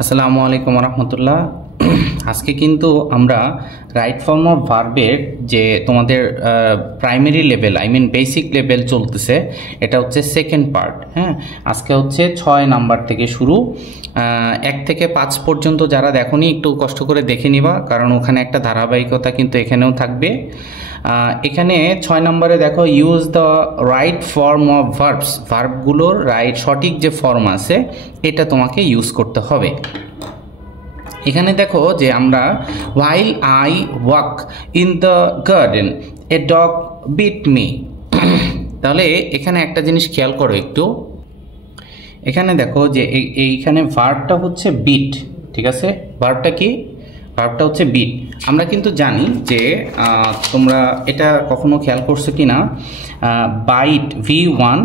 আসসালামু আলাইকুম রহমতুল্লাহ। আজকে কিন্তু আমরা রাইট ফর্ম অফ ভার্বের যে তোমাদের প্রাইমারি লেভেল বেসিক লেভেল চলতেছে, এটা হচ্ছে সেকেন্ড পার্ট। হ্যাঁ, আজকে হচ্ছে 6 নাম্বার থেকে শুরু, 1 থেকে 5 পর্যন্ত যারা দেখোনি একটু কষ্ট করে দেখে নিবা, কারণ ওখানে একটা ধারাবাহিকতা কিন্তু এখানেও থাকবে। এখানে 6 নম্বরে দেখো, use the right form of verbs, ভার্বগুলোর সঠিক যে ফর্ম আছে এটা তোমাকে ইউজ করতে হবে। এখানে দেখো যে আমরা while I walk in the garden a dog bit me। তাহলে এখানে একটা জিনিস খেয়াল করো একটু, এখানে দেখো যে এইখানে ভার্বটা হচ্ছে বিট, ঠিক আছে? ভার্বটা কি? ভার্বটা হচ্ছে বিট। আমরা কিন্তু জানি যে তোমরা এটা কখনো খেয়াল করছো কি না, বাইট V1,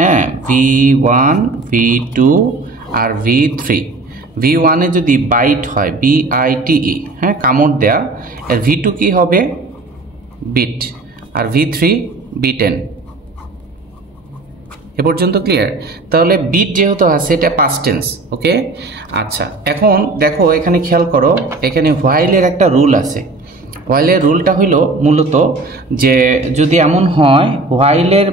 হ্যাঁ, V1 V2 আর V3। V1-এ যদি বাইট হয় BITE, হ্যাঁ, কামড় দেয়া, আর V2 কি হবে? বিট, আর V3 বিটেন। এ পর্যন্ত ক্লিয়ার? তাহলে বিট যেহেতু আছে এটা পাস্ট টেন্স। ওকে, আচ্ছা, এখন দেখো এখানে খেয়াল করো, এখানে হোয়াইলের একটা রুল আছে। হোয়াইলের রুলটা হইল মূলত যে যদি এমন হয় হোয়াইলের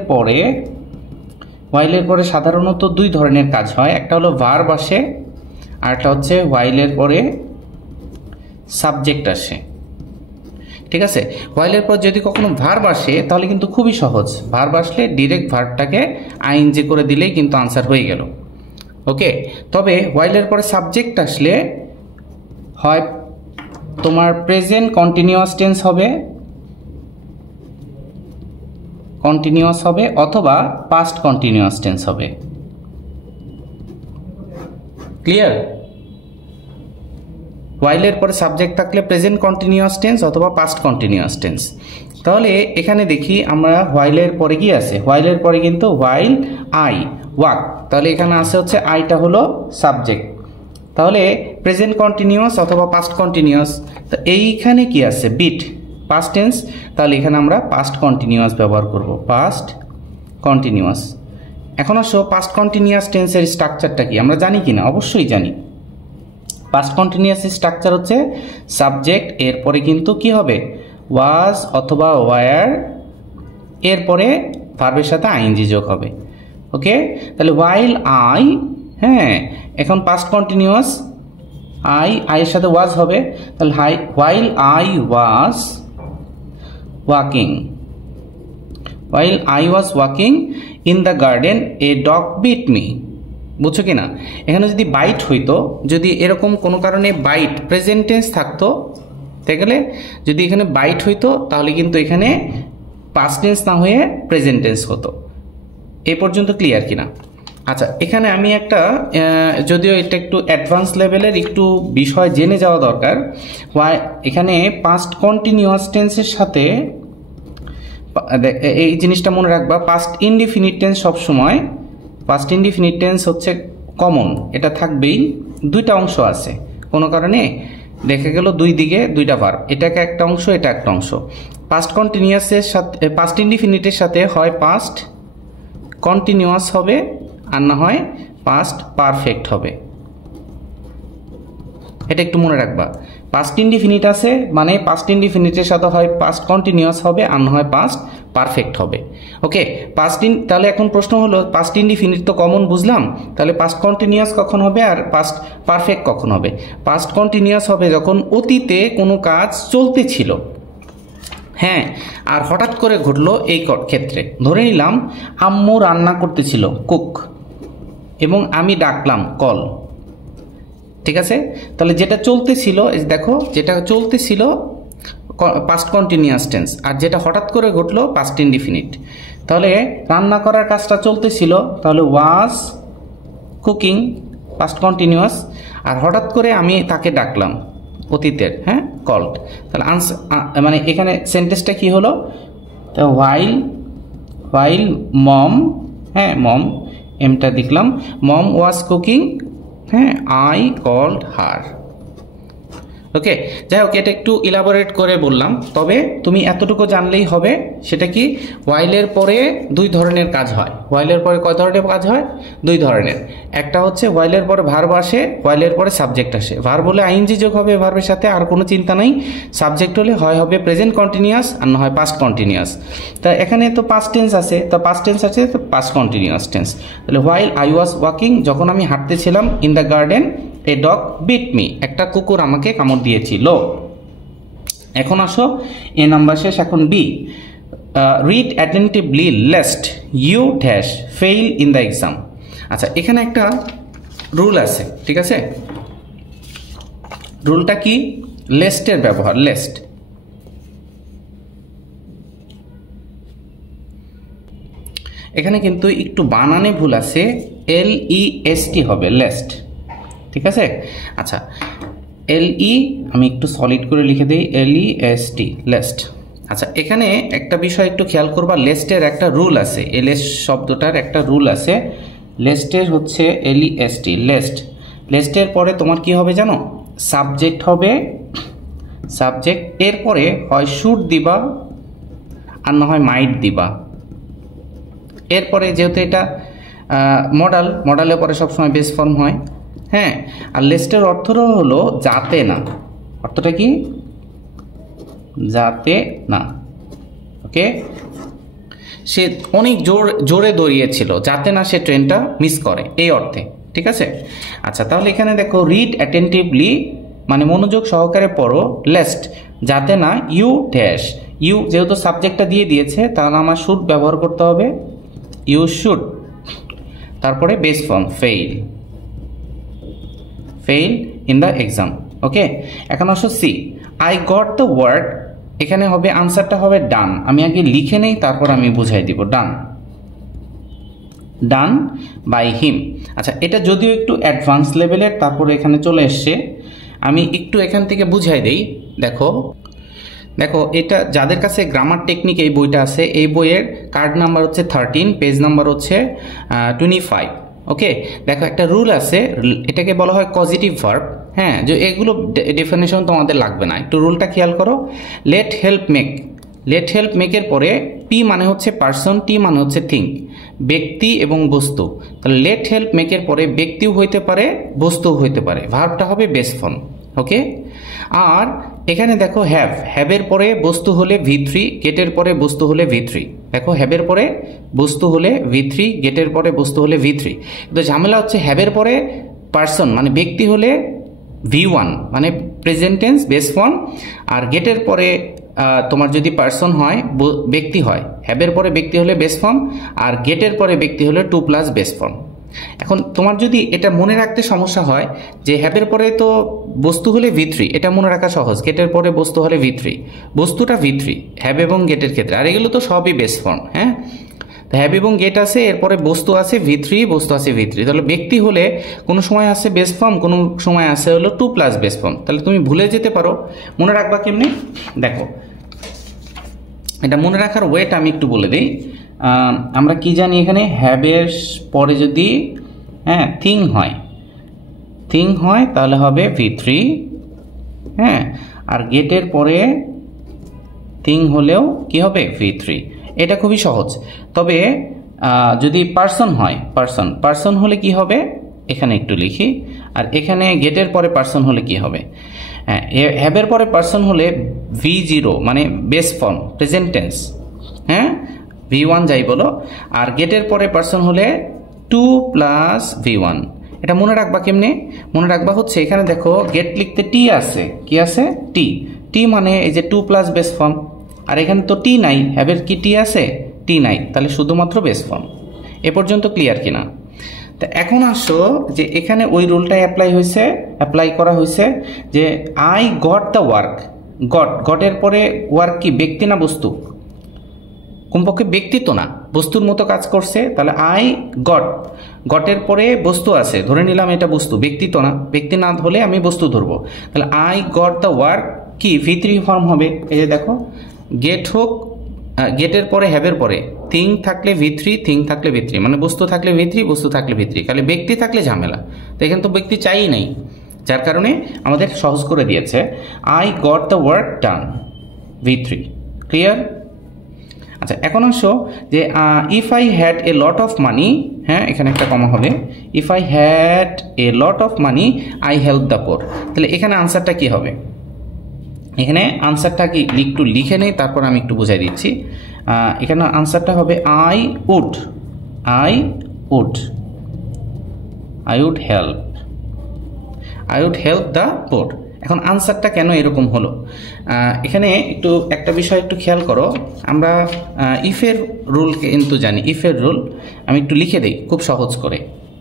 পরে সাধারণত 2 ধরনের কাজ হয়। একটা হলো ভার্ব আসে, আর একটা হচ্ছে হোয়াইলের পরে সাবজেক্ট আসে, ঠিক আছে? হোয়াইলের পর যদি কখনো ভার্ব আসে তাহলে কিন্তু খুবই সহজ, ভার্ব আসলে ডিরেক্ট ভার্বটাকে আইএনজি করে দিলেই কিন্তু আনসার হয়ে গেল। ওকে, তবে হোয়াইলের পরে সাবজেক্ট আসলে হয় তোমার প্রেজেন্ট কন্টিনিউয়াস টেন্স হবে, অথবা পাস্ট কন্টিনিউয়াস টেন্স হবে। ক্লিয়ার? হোয়াইলের পরে সাবজেক্ট থাকলে প্রেজেন্ট কন্টিনিউয়াস টেন্স অথবা পাস্ট কন্টিনিউয়াস টেন্স। তাহলে এখানে দেখি আমরা হোয়াইলের পরে কি আছে, হোয়াইলের পরে কিন্তু হোয়াইল আই ওয়াক, তাহলে এখানে আছে হচ্ছে আইটা হলো সাবজেক্ট। তাহলে প্রেজেন্ট কন্টিনিউয়াস অথবা পাস্ট কন্টিনিউয়াস, তো এইখানে কি আছে? বিট, পাস্ট টেন্স, তাহলে এখানে আমরা পাস্ট কন্টিনিউয়াস ব্যবহার করব, পাস্ট কন্টিনিউয়াস। এখন আসো পাস্ট কন্টিনিউয়াস টেন্সের স্ট্রাকচারটা কি আমরা জানি কিনা? অবশ্যই জানি। পাস্ট কন্টিনিউয়াস স্ট্রাকচার হচ্ছে সাবজেক্ট, এরপরে কিন্তু কি হবে? ওয়াজ অথবা ওয়ার, এরপরে ভার্বের সাথে আইএনজি যোগ হবে। ওকে, তাহলে হোয়াইল আই, হ্যাঁ, এখন পাস্ট কন্টিনিউয়াস আইয়ের সাথে ওয়াজ হবে, তাহলে while I was walking in the garden a dog bit me. বুঝছো কি না? এখানে যদি বাইট হইতো, যদি এরকম কোনো কারণে বাইট প্রেজেন্ট টেন্স থাকতো, তাহলে যদি এখানে বাইট হইতো তাহলে কিন্তু এখানে পাস্ট টেন্স না হয়ে প্রেজেন্ট টেন্স হতো। এ পর্যন্ত ক্লিয়ার কিনা? আচ্ছা, এখানে আমি একটা, যদিও এটা একটু অ্যাডভান্স লেভেলের একটু বিষয় জেনে যাওয়া দরকার। এখানে পাস্ট কন্টিনিউয়াস টেন্সের সাথে এই জিনিসটা মনে রাখবা, পাস্ট ইনডিফিনিট টেন্স সবসময়, পাস্ট ইনডিফিনিট টেন্স হচ্ছে কমন, এটা থাকবেই। 2টা অংশ আছে, কোনো কারণে দেখা গেল 2 দিকে 2টা ভার্ব, এটাকে একটা অংশ, এটা একটা অংশ। পাস্ট কন্টিনিউয়াসের সাথে, পাস্ট ইনডিফিনিটের সাথে হয় পাস্ট কন্টিনিউয়াস হবে, আর না হয় পাস্ট পারফেক্ট হবে। এটা একটু মনে রাখবা। পাস্ট ইনডিফিনিট আছে মানে পাস্ট ইনডিফিনিটের সাথে হয় পাস্ট কন্টিনিউয়াস হবে, আর না হয় পাস্ট পারফেক্ট হবে। ওকে, তাহলে এখন প্রশ্ন হলো, পাস্ট ইনডিফিনিট তো কমন বুঝলাম, তাহলে পাস্ট কন্টিনিউয়াস কখন হবে আর পাস্ট পারফেক্ট কখন হবে? পাস্ট কন্টিনিউয়াস হবে যখন অতীতে কোনো কাজ চলতেছিল, হ্যাঁ, আর হঠাৎ করে ঘটলো। এই ক্ষেত্রে ধরে নিলাম আম্মু রান্না করতেছিল, কুক, এবং আমি ডাকলাম, কল, ঠিক আছে? তাহলে যেটা চলতেছিল, দেখো যেটা চলতেছিল পাস্ট কন্টিনিউয়াস টেন্স, আর যেটা হঠাৎ করে ঘটলো পাস্ট ইনডিফিনিট। তাহলে রান্না করার কাজটা চলতেছিল, তাহলে ওয়াজ কুকিং, পাস্ট কন্টিনিউয়াস, আর হঠাৎ করে আমি তাকে ডাকলাম, অতীতের, হ্যাঁ, কল্ড। তাহলে মানে এখানে সেন্টেন্সটা কি হলো? তো হোয়াইল মম, হ্যাঁ, মম, এমটা দেখলাম, মম ওয়াজ কুকিং, হ্যাঁ, আই কল্ড হার। ওকে, যাই হোক, এটা একটু ইলাবোরেট করে বললাম, তবে তুমি এতটুকু জানলেই হবে সেটা কি, ওয়াইলের পরে দুই ধরনের কাজ হয়। ওয়াইলের পরে কয় ধরনের কাজ হয়? দুই ধরনের। একটা হচ্ছে ওয়াইলের পরে ভার্ব আসে, ওয়াইলের পরে সাবজেক্ট আসে। ভার্ব হলে আইএনজি যোগ হবে ভার্বের সাথে, আর কোনো চিন্তা নাই। সাবজেক্ট হলে হয় হবে প্রেজেন্ট কন্টিনিউয়াস আর না হয় পাস্ট কন্টিনিউয়াস। তা এখানে তো পাস্ট টেন্স আছে, তা পাস্ট টেন্স আছে তো পাস্ট কন্টিনিউয়াস টেন্স। তাহলে হোয়াইল আই ওয়াজ ওয়াকিং, যখন আমি হাঁটতেছিলাম, in the garden a dog bit me, একটা কুকুর আমাকে কামড় দিয়েছিল। এখন আসো এ নাম্বার শেষ, এখন B. Read attentively lest you dash fail in the exam. আচ্ছা, এখানে একটা রুল আছে, ঠিক আছে? রুলটা কি? লেস্টের ব্যবহার। লেস্ট, এখানে কিন্তু একটু বানানে ভুল আছে, LEST হবে, লেস্ট, ঠিক আছে? আচ্ছা, LE আমি একটু সলিড করে লিখে দিই, LEST, লেস্ট। আচ্ছা, এখানে একটা বিষয় একটু খেয়াল করবা, লেস্টের একটা রুল আছে, এলএস শব্দটার একটা রুল আছে। লেস্টের হচ্ছে LEST, লেস্ট। লেস্টের পরে তোমার কি হবে জানো? সাবজেক্ট হবে, সাবজেক্ট, এরপরে হয় শুড দিবা আর না হয় মাইট দিবা। এরপরে যেহেতু এটা মডাল, মডালের পরে সবসময় বেস ফর্ম হয়, হ্যাঁ। আর লেস্টের অর্থটা হলো যাতে না। অর্থটা কি? যাতে না। ওকে, সে অনেক জোরে দৌড়িয়েছিল যাতে না সে ট্রেনটা মিস করে, এই অর্থে, ঠিক আছে? আচ্ছা, তাহলে এখানে দেখো রিড অ্যাটেন্টিভলি মানে মনোযোগ সহকারে পড়ো, লেস্ট যাতে না ইউ ড্যাশ, ইউ যেহেতু সাবজেক্টটা দিয়ে দিয়েছে তাহলে আমার শুড ব্যবহার করতে হবে, ইউ শুড, তারপরে base form fail, fail in the exam. Okay, এখন আসো C. I got the work, এখানে হবে আনসারটা হবে ডান। আমি আগে লিখে নেই, তারপর আমি বুঝাই দিব। ডান, ডান বাই হিম। আচ্ছা, এটা যদিও একটু অ্যাডভান্স লেভেলের, তারপরে এখানে চলে এসছে। আমি একটু এখান থেকে বুঝাই দেই। দেখো দেখো, এটা যাদের কাছে গ্রামার টেকনিক এই বইটা আছে, এই বইয়ের কার্ড নাম্বার হচ্ছে 13, পেজ নাম্বার হচ্ছে 25। ওকে, দেখো একটা রুল আছে, এটাকে বলা হয় পজিটিভ ভার্ব। হ্যাঁ, যে এগুলো ডেফিনেশন তোমাদের লাগবে না, একটু রুলটা খেয়াল করো। Let help make, let help মেকের পরে পি মানে হচ্ছে পার্সন, টি মানে হচ্ছে থিং, ব্যক্তি এবং বস্তু। তাহলে লেট হেল্প মেকের পরে ব্যক্তিও হইতে পারে, বস্তুও হইতে পারে, ভার্বটা হবে বেস ফর্ম। ওকে, আর এখানে দেখো হ্যাভ, হ্যাভের পরে বস্তু হলে V3, গেটের পরে বস্তু হলে V3। দেখো হ্যাভের পরে বস্তু হলে V3, গেটের পরে বস্তু হলে V3। কিন্তু ঝামেলা হচ্ছে হ্যাভের পরে পার্সন মানে ব্যক্তি হলে V1 মানে প্রেজেন্ট টেন্স বেস ফর্ম, আর গেটের পরে তোমার যদি পার্সন হয়, ব্যক্তি হয়, হ্যাভের পরে ব্যক্তি হলে বেস ফর্ম, আর গেটের পরে ব্যক্তি হলে 2+ বেস ফর্ম। এখন তোমার যদি এটা মনে রাখতে সমস্যা হয় যে হ্যাভের পরে তো বস্তু হলে V3, এটা মনে রাখা সহজ, গেটের পরে বস্তু হলে V3, বস্তুটা V3 হ্যাভ এবং গেটের ক্ষেত্রে, আর এগুলো তো সবই বেস ফর্ম। হ্যাঁ, হ্যাভ এবং গেট আছে, এরপরে বস্তু আছে V3, বস্তু আছে V3। তাহলে ব্যক্তি হলে কোনো সময় আছে বেস ফর্ম, কোনো সময় আছে হলো 2+ বেস ফর্ম। তাহলে তুমি ভুলে যেতে পারো, মনে রাখবা কেমনি? দেখো, এটা মনে রাখার ওয়েট আমি একটু বলে দিই। আমরা কি জানি, এখানে হ্যাভের পরে যদি থিং হয়, থিং হয় তাহলে হবে V3, হ্যাঁ, আর গেটের পরে থিং হলেও কি হবে V3। এটা খুবই সহজ। তবে যদি পার্সন হয়, পার্সন হলে কি হবে, এখানে একটু লিখি, আর এখানে গেটের পরে পার্সন হলে কি হবে, হ্যাভের পরে পার্সন হলে V0 মানে বেস ফর্ম প্রেজেন্ট টেন্স, হ্যাঁ, V1 যাই বলো, আর গেটের পরে পার্সন হলে 2+ V1। এটা মনে রাখবা কেমনে? মনে রাখবা হচ্ছে এখানে দেখো গেট লিখতে টি আছে, কি আছে? টি মানে এই যে 2+ বেস ফর্ম, আর এখানে তো টি নাই, হ্যাভের কি টি আছে? টি নাই, তাহলে শুধুমাত্র বেস ফর্ম। এ পর্যন্ত ক্লিয়ার কিনা? তা এখন আসো যে এখানে ওই রুলটাই অ্যাপ্লাই করা হয়েছে যে আই গট দ্য ওয়ার্ক। গটের পরে ওয়ার্ক কি ব্যক্তি না বস্তু? কমপক্ষে ব্যক্তি তো না, বস্তুর মতো কাজ করছে। তাহলে আই গটের পরে বস্তু আছে, ধরে নিলাম এটা বস্তু, ব্যক্তি তো না, ব্যক্তি না হলে আমি বস্তু ধরবো। তাহলে আই গট দ্য ওয়ার্ক কি V3 ফর্ম হবে। এই যে দেখো, গেট হোক, গেটের পরে হ্যাভের পরে থিং থাকলে V3, থিং থাকলে V3, মানে বস্তু থাকলে V3, বস্তু থাকলে V3। তাহলে ব্যক্তি থাকলে ঝামেলা, তো এখানে তো ব্যক্তি চাই নাই, যার কারণে আমাদের সহজ করে দিয়েছে I got the work done V3। Clear? আচ্ছা, এখন আসো যে if I had a lot of মানি, হ্যাঁ এখানে একটা কমা হবে, if I had a lot of money I help the পোর। তাহলে এখানে আনসারটা কি হবে? এখানে আনসারটা কি একটু লিখে নেই, তারপর আমি একটু বুঝাই দিচ্ছি। এখানে আনসারটা হবে I would help the poor. এখন আনসারটা কেন এরকম হলো, এখানে একটু একটা বিষয় একটু খেয়াল করো। আমরা ইফের রুল কিন্তু জানি, ইফের রুল আমি একটু লিখে দিই খুব সহজ করে।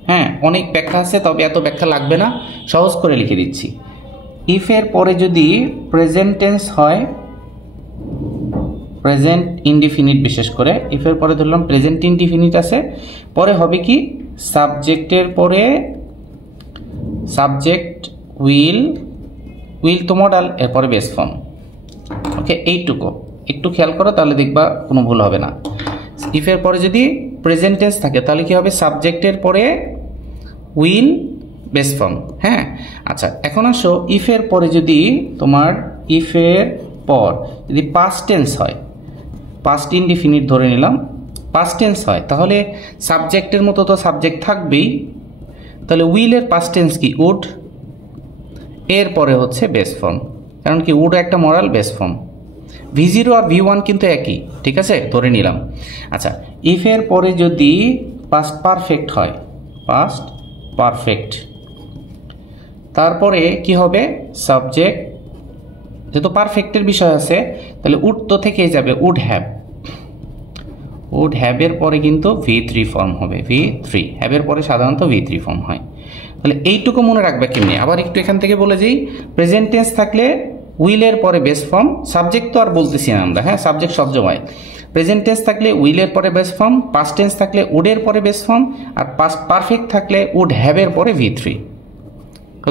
হ্যাঁ, অনেক ব্যাখ্যা আছে, তবে এত ব্যাখ্যা লাগবে না, সহজ করে লিখে দিচ্ছি। ইফের পরে যদি প্রেজেন্ট টেন্স হয়, প্রেজেন্ট ইনডিফিনিট, বিশেষ করে ইফের পরে ধরলাম প্রেজেন্ট ইনডিফিনিট আছে, পরে হবে কি সাবজেক্টের পরে সাবজেক্ট উইল তো মডাল, এরপরে বেস ফর্ম। ওকে, এইটুকু একটু খেয়াল করো, তাহলে দেখবা কোনো ভুল হবে না। ইফের পরে যদি প্রেজেন্ট টেন্স থাকে তাহলে কি হবে, সাবজেক্টের পরে উইল বেস ফর্ম। হ্যাঁ, আচ্ছা এখন আসো ইফের পরে যদি তোমার ইফের পর যদি পাস্ট টেন্স হয়, পাস্ট ইনডিফিনিট ধরে নিলাম, পাস্ট টেন্স হয়, তাহলে সাবজেক্টের মতো তো সাবজেক্ট থাকবেই। তাহলে উইলের পাস্ট টেন্স কি উড, এর পরে হচ্ছে বেস ফর্ম, কারণ কি উড একটা মডাল বেস ফর্ম। V0 আর V1 কিন্তু একই, ঠিক আছে, ধরে নিলাম। আচ্ছা, ইফের পরে যদি পাস্ট পারফেক্ট হয়, পাস্ট পারফেক্ট, তারপরে কি হবে সাবজেক্ট, যেহেতু পারফেক্টের বিষয় আছে তাহলে উড তো থেকেই যাবে, উড হ্যাভের পরে কিন্তু V3 ফর্ম হবে, V3 হ্যাভের পরে সাধারণত V3 ফর্ম হয়। তাহলে এইটুকু মনে রাখবে কেমনি, আবার একটু এখান থেকে বলে যাই। প্রেজেন্ট টেন্স থাকলে উইলের পরে বেস ফর্ম, সাবজেক্ট তো আর বলতেছি না আমরা, হ্যাঁ সাবজেক্ট সব সময়। প্রেজেন্ট টেন্স থাকলে উইলের পরে বেস ফর্ম, পাস্ট টেন্স থাকলে উডের পরে বেস ফর্ম, আর পাস্ট পারফেক্ট থাকলে উড হ্যাভের পরে V3।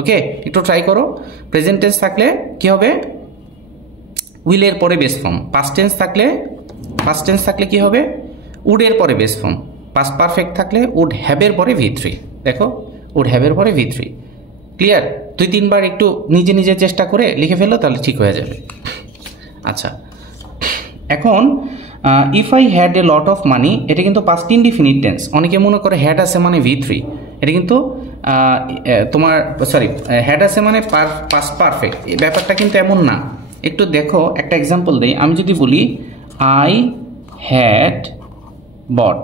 ওকে, একটু ট্রাই করো। প্রেজেন্ট টেন্স থাকলে কি হবে, উইলের পরে বেস ফর্ম, পাস্ট টেন্স থাকলে কি হবে, উডের পরে বেস ফর্ম, পাস্ট পারফেক্ট থাকলে উড হ্যাভের পরে V3। দেখো, উড হ্যাভের পরে V3। ক্লিয়ার? 2-3 বার একটু নিজে নিজে চেষ্টা করে লিখে ফেলো, তাহলে ঠিক হয়ে যাবে। আচ্ছা, এখন if I had a lot of মানি, এটা কিন্তু পাস্ট ইনডিফিনিট টেন্স। অনেকে মনে করে হ্যাড আছে মানে V3, এটা কিন্তু তোমার হ্যাড আছে মানে পাস্ট পারফেক্ট, এই ব্যাপারটা কিন্তু এমন না। একটু দেখো, একটা এক্সাম্পল দেই। আমি যদি বলি আই হ্যাড বট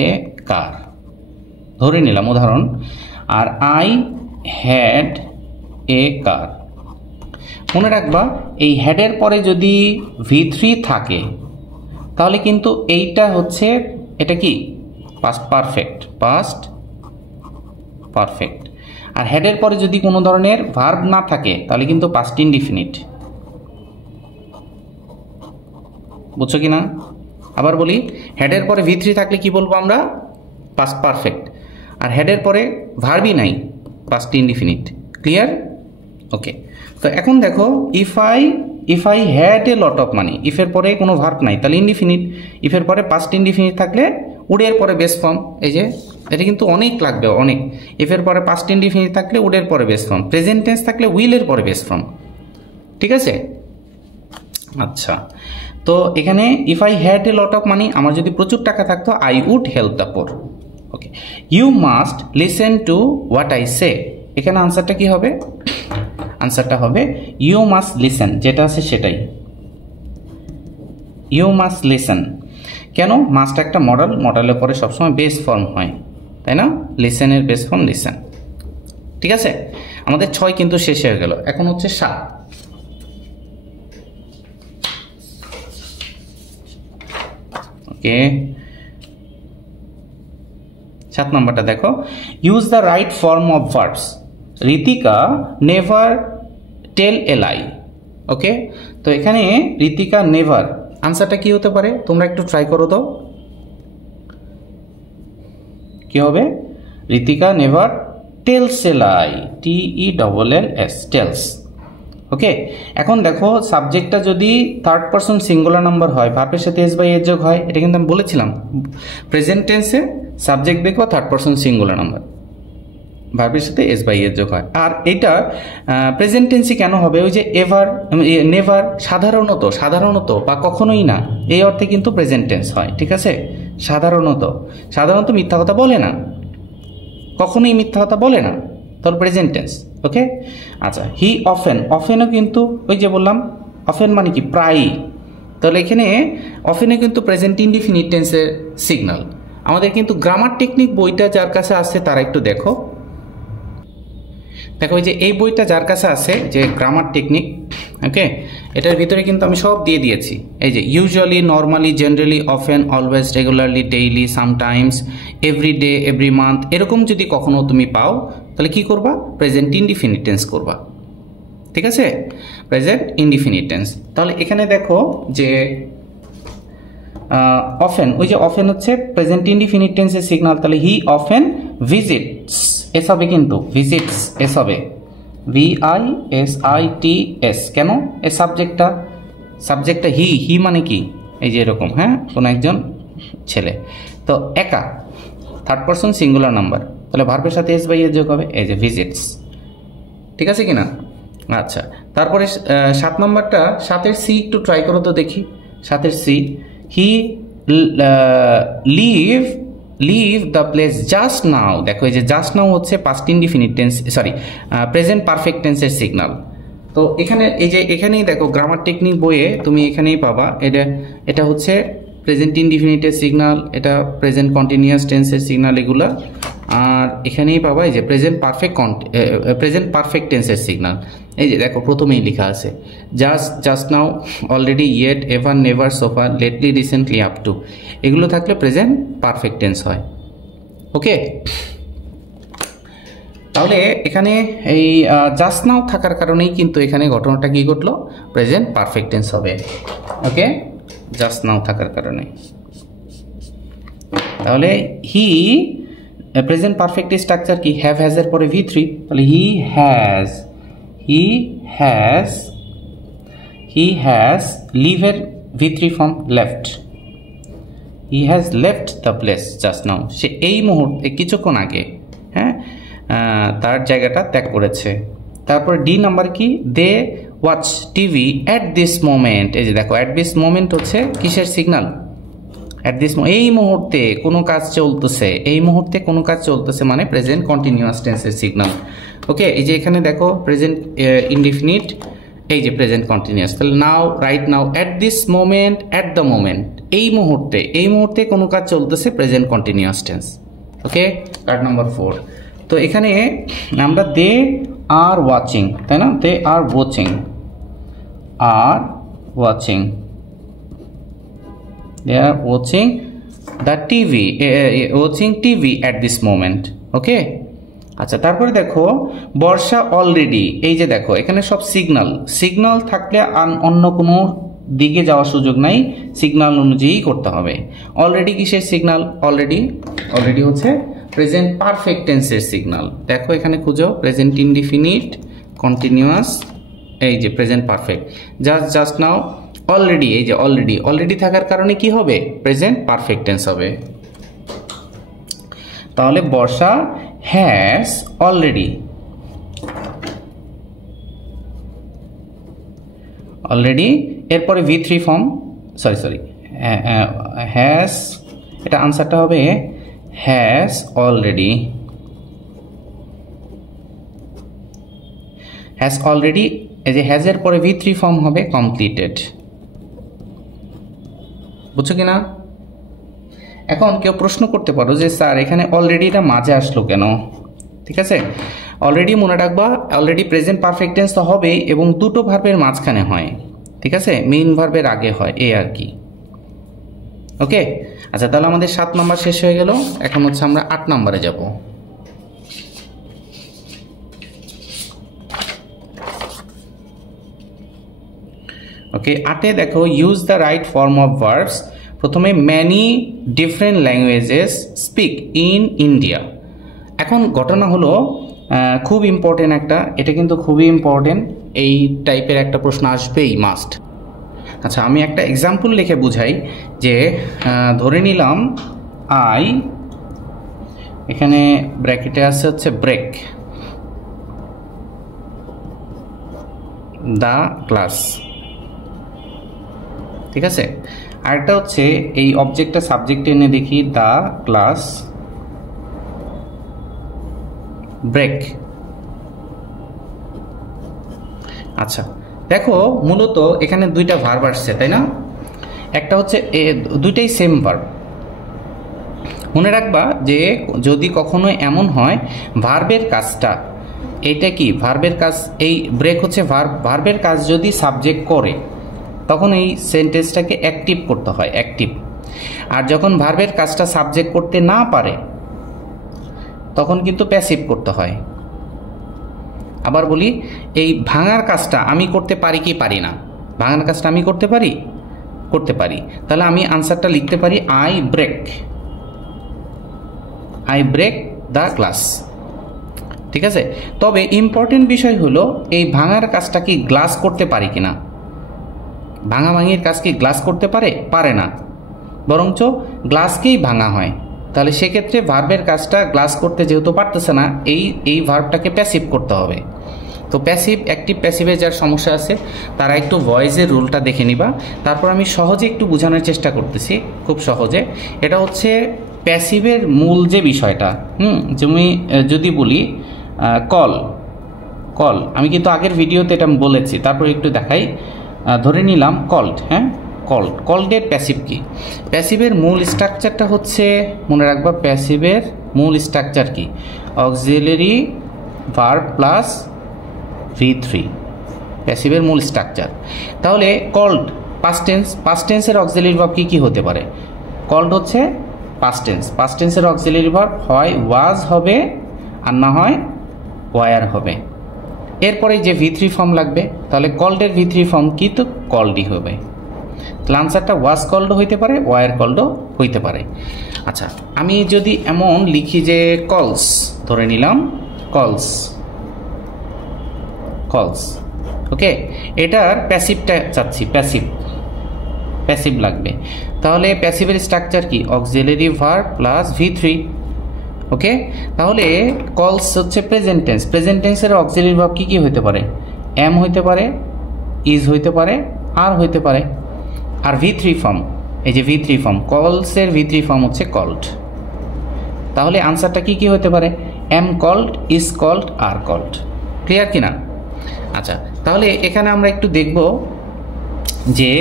এ কার, ধরে নিলাম উদাহরণ, আর আই হ্যাড এ কার। মনে রাখবা এই হ্যাডের পরে যদি V3 থাকে তাহলে কিন্তু এইটা হচ্ছে, এটা কি পাস্ট পারফেক্ট। আর হেডের পরে যদি কোনো ধরনের ভার্ব না থাকে তাহলে কিন্তু পাস্ট ইনডিফিনিট। বুঝছো কি না? আবার বলি, হেডের পরে V3 থাকলে কি বলবো আমরা, পাস্ট পারফেক্ট। আর হেডের পরে ভার্বই নাই, পাস্ট ইনডিফিনিট। ক্লিয়ার? ওকে, তো এখন দেখো, if I had a lot of money, ইফের পরে কোনো ভার্ব নাই তাহলে ইনডিফিনিট, ইফের পরে পাস্ট ইনডিফিনিট থাকলে উডের পরে বেস ফর্ম। এই যে এটা কিন্তু অনেক লাগবে, অনেক। ইফের পরে পাস্ট ইনডিফিনিট থাকলে উডের পরে বেস ফর্ম, প্রেজেন্ট টেন্স থাকলে উইলের পরে বেস ফর্ম। ঠিক আছে? আচ্ছা, তো এখানে if I had a lot of money, আমার যদি প্রচুর টাকা থাকতো, I would help the poor. Okay, you must listen to what I say. এখানে আনসারটা কি হবে? আনসারটা হবে ইউ মাস্ট লিসেন, যেটা আছে সেটাই, ইউ মাস্ট লিসেন। কেন? মাস্ট একটা মডেল, মডেলের পরে সবসময় বেস ফর্ম হয়, তাই না? লিসেনের বেস ফর্ম লিসেন। ঠিক আছে, আমাদের 6 কিন্তু শেষ হয়ে গেল, এখন হচ্ছে 7। ওকে, 7 নম্বরটা দেখো, use the right form of verbs. Ritika never tell a lie. Okay, তো এখানে ঋতিকা নেভার, আনসারটা কি হতে পারে তোমরা একটু ট্রাই করো তো, কি হবে? Ritika never tells a lie, TELLS, tells. Okay, এখন দেখো, সাবজেক্টটা যদি থার্ড পারসন সিঙ্গুলার নাম্বার হয়, ভার্বের সাথে এস বাই এস যোগ হয়, এটা কিন্তু আমি বলেছিলাম। প্রেজেন্ট টেন্সে সাবজেক্ট দেখো থার্ড পারসন সিঙ্গুলার নাম্বার, ভার্বের সাথে এস বাই এস যোগ হয়। আর এটা প্রেজেন্ট টেন্সে কেন হবে? ওই যে এভার, নেভার, সাধারণত বা কখনোই না, এই অর্থে কিন্তু প্রেজেন্ট টেন্স হয়। ঠিক আছে, সাধারণত মিথ্যা কথা বলে না, কখনোই মিথ্যা কথা বলে না, তাহলে প্রেজেন্ট টেন্স। ওকে, আচ্ছা, হি অফেনও কিন্তু ওই যে বললাম, অফেন মানে কি? প্রায়ই। তাহলে এখানে অফেনে কিন্তু প্রেজেন্ট ইনডিফিনিট টেন্সের সিগন্যাল। আমাদের কিন্তু গ্রামার টেকনিক বইটা যার কাছে আছে তারা একটু দেখো ওই যে এই বইটা যার কাছে আছে যে গ্রামার টেকনিক, ওকে, এটার ভিতরে কিন্তু আমি সব দিয়ে দিয়েছি। এই যে usually, normally, generally, often, always, regularly, daily, sometimes, every day, every month, এরকম যদি কখনো তুমি পাও তাহলে কি করবা? প্রেজেন্ট ইনডিফিনিট টেন্স করবা। ঠিক আছে, প্রেজেন্ট ইনডিফিনিট টেন্স। তাহলে এখানে দেখো যে অফেন, ওই যে অফেন হচ্ছে প্রেজেন্ট ইনডিফিনিট টেন্সের সিগন্যাল। তাহলে হি অফেন ভিজিটস, এস হবে কিন্তু, ভিজিটস এস হবে, VISITS। কেন? এ সাবজেক্টটা হি মানে কি? এই যে এরকম, হ্যাঁ, কোনো একজন ছেলে, তো একা, থার্ড পারসন সিঙ্গুলার নাম্বার, তাহলে ভার্বের সাথে এস বাই এস যোগ হবে, এই যে ভিজিটস। ঠিক আছে কিনা? আচ্ছা, তারপরে 7 নম্বরটা, 7-এর সি একটু ট্রাই করো তো দেখি। 7-এর C, he leave the place just now. দেখো এই যে জাস্ট নাও হচ্ছে past indefinite tense, sorry, present perfect টেন্সের সিগন্যাল। তো এখানে এই যে এখানেই দেখো গ্রামার টেকনিক বইয়ে তুমি এখানেই পাবা, এটা হচ্ছে প্রেজেন্ট ইনডিফিনিটের সিগন্যাল, এটা প্রেজেন্ট কন্টিনিউয়াস টেন্সের সিগন্যাল এগুলা। আর এখানেই পাবা এই যে প্রেজেন্ট পারফেক্ট টেন্সের সিগন্যাল। এই যে দেখো প্রথমেই লেখা আছে just now, already, yet, ever, never, sofa, lately, recently, up two, এগুলো থাকলে প্রেজেন্ট পারফেক্ট টেন্স হয়। ওকে, তাহলে এখানে এই জাস্ট নাও থাকার কারণেই কিন্তু এখানে ঘটনাটা কি ঘটলো? প্রেজেন্ট পারফেক্ট টেন্স হবে। ওকে, জাস্ট নাও থাকার কারণে। তাহলে হি, প্রেজেন্ট পারফেক্ট স্ট্রাকচার কি? হ্যাভ, হ্যাজ এর পরে V3, তাহলে হি হ্যাজ, লিভ এর V3 form left, he has left the place just now, সে এই মুহূর্তে কিছুক্ষণ আগে, হ্যাঁ, তার জায়গাটা ত্যাগ করেছে। তারপরে ডি নাম্বার কি? They watch TV at this moment. এই যে দেখো অ্যাট দিস মোমেন্ট হচ্ছে কিসের সিগন্যাল? অ্যাট দিস, এই মুহূর্তে কোনো কাজ চলতেছে, এই মুহূর্তে কোনো কাজ চলতেছে মানে প্রেজেন্ট কন্টিনিউয়াস টেন্সের সিগন্যাল। ওকে, এই যে এখানে দেখো প্রেজেন্ট ইনডিফিনিট, এই যে প্রেজেন্ট কন্টিনিউয়াস, তাহলে now, right now, at this moment, at the moment, এই মুহূর্তে কোনো কাজ চলতেছে, present continuous tense. Okay, card number 4। তো এখানে আমরা দে আর ওয়াচিং, তাই না? They are watching, they are watching the watching TV at this moment. Okay, আচ্ছা, তারপরে দেখো বর্ষা অলরেডি, এই যে দেখো এখানে সব সিগন্যাল থাকলে অন্য কোনো দিকে যাওয়ার সুযোগ নাই, সিগন্যাল অনুযায়ী করতে হবে। অলরেডি কিসের সিগন্যাল? অলরেডি হচ্ছে প্রেজেন্ট পারফেক্ট টেন্সের সিগন্যাল। দেখো এখানে খুঁজো, প্রেজেন্ট ইনডিফিনিট, কন্টিনিউয়াস, এই যে present perfect, just now, already, এই যে অলরেডি থাকার কারণে কি হবে? প্রেজেন্ট পারফেক্ট টেন্স হবে। তাহলে বর্ষা হ্যাজ অলরেডি, এরপরে V3 ফর্ম, সরি, হ্যাজ, এটা আনসারটা হবে হ্যাজ অলরেডি, এই যে হ্যাজ এর পরে V3 ফর্ম হবে কমপ্লিটেড। বুঝছো কিনা? এখন কেউ প্রশ্ন করতে পারো যে স্যার এখানে অলরেডিটা মাঝে আসলো কেন? ঠিক আছে, অলরেডি মনে রাখবা, অলরেডি প্রেজেন্ট পারফেক্ট টেন্স তো হবে এবং দুটো ভার্বের মাঝখানে হয়। ঠিক আছে, মেইন ভার্বের আগে হয়, এই আর কি। ওকে, আচ্ছা, তাহলে আমাদের 7 নাম্বার শেষ হয়ে গেল। এখন হচ্ছে আমরা 8 নাম্বারে যাব। ওকে, 8-এ দেখো use the right form of verbs. প্রথমে many different languages speak in India. এখন ঘটনা হলো খুব ইম্পর্টেন্ট একটা, এটা কিন্তু খুবই ইম্পর্টেন্ট, এই টাইপের একটা প্রশ্ন আসবেই মাস্ট। আচ্ছা, আমি একটা এক্সাম্পল লিখে বুঝাই যে ধরে নিলাম এখানে ব্র্যাকেটে আছে হচ্ছে ব্রেক দ্য ক্লাস, ঠিক আছে। আরেকটা হচ্ছে এই অবজেক্টটা সাবজেক্টে এনে দেখি দ্য ক্লাস ব্রেক। আচ্ছা দেখো মূলত এখানে দুইটা ভার্ব আসছে তাই না, একটা হচ্ছে দুইটাই সেম ভার্ব। মনে রাখবা যে যদি কখনো এমন হয় ভার্বের কাজটা, এটা কি ভার্বের কাজ, এই ব্রেক হচ্ছে ভার্বের কাজ যদি সাবজেক্ট করে তখন এই সেন্টেন্সটাকে অ্যাক্টিভ করতে হয়, অ্যাক্টিভ। আর যখন ভার্বের কাজটা সাবজেক্ট করতে না পারে তখন কিন্তু প্যাসিভ করতে হয়। আবার বলি, এই ভাঙার কাজটা আমি করতে পারি কি পারি না? ভাঙার কাজটা আমি করতে পারি, করতে পারি। তাহলে আমি আনসারটা লিখতে পারি আই ব্রেক দ্য গ্লাস, ঠিক আছে। তবে ইম্পর্টেন্ট বিষয় হলো এই ভাঙার কাজটা কি গ্লাস করতে পারি কিনা। ভাঙাভাঙির কাজ কি গ্লাস করতে পারে? পারে না, বরঞ্চ গ্লাসকেই ভাঙা হয়। তাহলে সেক্ষেত্রে ভার্বের কাজটা গ্লাস করতে যেহেতু পারতেছে না, এই ভার্বটাকে প্যাসিভ করতে হবে। তো প্যাসিভ অ্যাক্টিভ প্যাসিভে যার সমস্যা আছে তারা একটু ভয়েসের রুলটা দেখে নিবা। তারপর আমি সহজে একটু বোঝানোর চেষ্টা করতেছি, খুব সহজে। এটা হচ্ছে প্যাসিভের মূল যে বিষয়টা। যদি বলি কল, আমি কিন্তু আগের ভিডিওতে এটা বলেছি, তারপর একটু দেখাই। ধরে নিলাম কল্ড, হ্যাঁ কল্ডের প্যাসিভ কি? প্যাসিভের মূল স্ট্রাকচারটা হচ্ছে, মনে রাখবা প্যাসিভের মূল স্ট্রাকচার কি? অক্সিলারি ভার্ব প্লাস V3, প্যাসিভের মূল স্ট্রাকচার। তাহলে কল্ড পাস্ট টেন্সের অক্সিলারি ভার্ব কি হতে পারে? কল্ড হচ্ছে পাস্ট টেন্সের অক্সিলারি ভার্ব হয় ওয়াজ হবে আর না হয় ওয়ার হবে। এরপরে যে V3 ফর্ম লাগবে, তাহলে কল্ডের V3 ফর্ম কি? তো কল্ডই হবে। তাহলে আনসারটা ওয়াজ কল্ড হইতে পারে, ওয়ার কল্ডও হইতে পারে। আচ্ছা আমি যদি এমন লিখি যে কলস, ধরে নিলাম কলস, ওকে, এটার প্যাসিভটা চাচ্ছি, প্যাসিভ লাগবে। তাহলে প্যাসিভের স্ট্রাকচার কি? অক্সিলারি ভার্ব প্লাস V3, ওকে। তাহলে কলস হচ্ছে প্রেজেন্ট টেন্সের অক্সিলারি ভার্ব কি হইতে পারে? এম হইতে পারে, ইজ হইতে পারে, আর হইতে পারে। আর V3 ফর্ম, এই যে V3 ফর্ম, কলসের V3 ফর্ম হচ্ছে কল্ড। তাহলে আনসারটা কি হতে পারে? Am called, is called, are called. Clear কিনা? আচ্ছা তাহলে এখানে আমরা একটু দেখব যে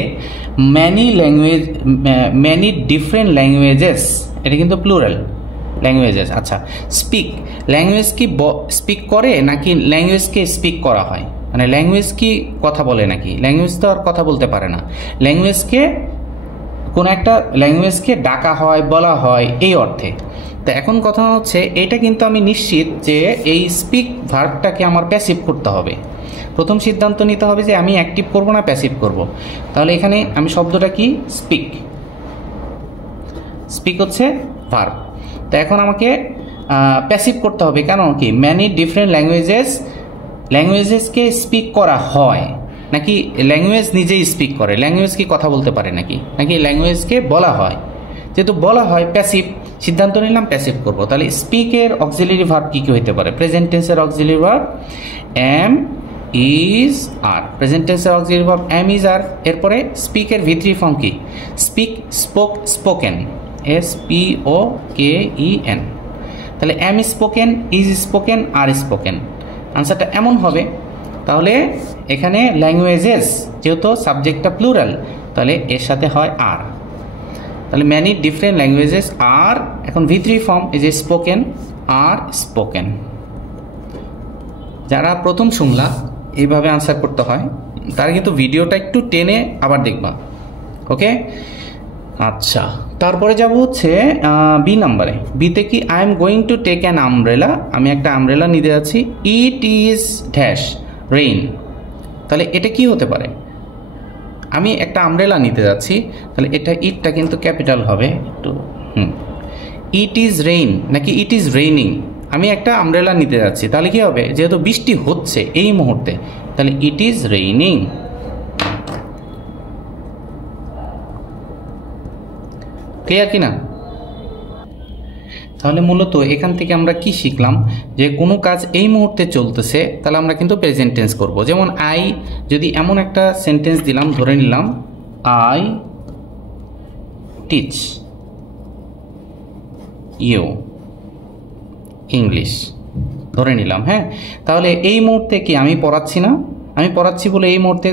ম্যানি ডিফারেন্ট ল্যাঙ্গুয়েজেস, এটা কিন্তু প্লুরাল ল্যাঙ্গুয়েজেস। আচ্ছা ল্যাঙ্গুয়েজ কি স্পিক করে নাকি ল্যাঙ্গুয়েজকে স্পিক করা হয়? মানে ল্যাঙ্গুয়েজ কি কথা বলে নাকি? ল্যাঙ্গুয়েজ তো আর কথা বলতে পারে না। কোনো একটা ল্যাঙ্গুয়েজকে ডাকা হয়, বলা হয় এই অর্থে। তো এখন কথা হচ্ছে এটা কিন্তু আমি নিশ্চিত যে এই স্পিক ভার্বটাকে আমার প্যাসিভ করতে হবে। প্রথম সিদ্ধান্ত নিতে হবে যে আমি অ্যাক্টিভ করব না প্যাসিভ করব। তাহলে এখানে আমি শব্দটা কি? স্পিক হচ্ছে ভার্ব। তো এখন আমাকে প্যাসিভ করতে হবে, কেন কি? ম্যানি ডিফারেন্ট ল্যাঙ্গুয়েজেসকে স্পিক করা হয় নাকি ল্যাঙ্গুয়েজ নিজেই স্পিক করে? ল্যাঙ্গুয়েজ কি কথা বলতে পারে নাকি ল্যাঙ্গুয়েজকে বলা হয়? যেহেতু বলা হয় প্যাসিভ, সিদ্ধান্ত নিলাম প্যাসিভ করব। তাহলে স্পিকের অক্সিলারি ভার্ব কি হইতে পারে? প্রেজেন্ট টেন্সের auxiliary verb am, is, are. Present টেন্সের auxiliary verb am, is, are. এরপরে স্পিকের V3 ফর্ম কি? Spoken, SPOKEN। তাহলে am spoken, is spoken, are spoken. আনসারটা এমন হবে। তাহলে এখানে ল্যাঙ্গুয়েজেস, যেহেতু সাবজেক্টটা প্লুরাল, তাহলে এর সাথে হয় আর। তাহলে ম্যানি ডিফারেন্ট ল্যাঙ্গুয়েজেস আর, এখন V3 ফর্ম এই যে স্পোকেন, আর স্পোকেন। যারা প্রথম শুনলা এইভাবে আনসার করতে হয় তারা কিন্তু ভিডিওটা একটু টেনে আবার দেখবা, ওকে। আচ্ছা তারপরে যাব হচ্ছে বি নাম্বারে। বিতে কি? I am going to take an umbrella, আমি একটা আমব্রেলা নিতে যাচ্ছি। ইট ইজ ড্যাশ রেইন, তাহলে এটা কি হতে পারে? আমি একটা আমব্রেলা নিতে যাচ্ছি, তাহলে ইটটা কিন্তু ক্যাপিটাল হবে একটু। ইট ইজ রেইন নাকি ইট ইজ রেইনিং? আমি একটা আমব্রেলা নিতে যাচ্ছি, তাহলে কি হবে? যেহেতু বৃষ্টি হচ্ছে এই মুহূর্তে, তাহলে ইট ইজ রেইনিং। ক্লিয়ার কিনা? তাহলে মূলত এখান থেকে আমরা কি শিখলাম, যে কোনো কাজ এই মুহূর্তে চলতেছে তাহলে আমরা কিন্তু প্রেজেন্ট টেন্স করব। যেমন আই যদি এমন একটা সেন্টেন্স দিলাম, ধরে নিলাম আই টিচ ইউ ইংলিশ, ধরে নিলাম। হ্যাঁ, তাহলে এই মুহূর্তে কি আমি পড়াচ্ছি না, আমি পড়াচ্ছি বলে এই মুহূর্তে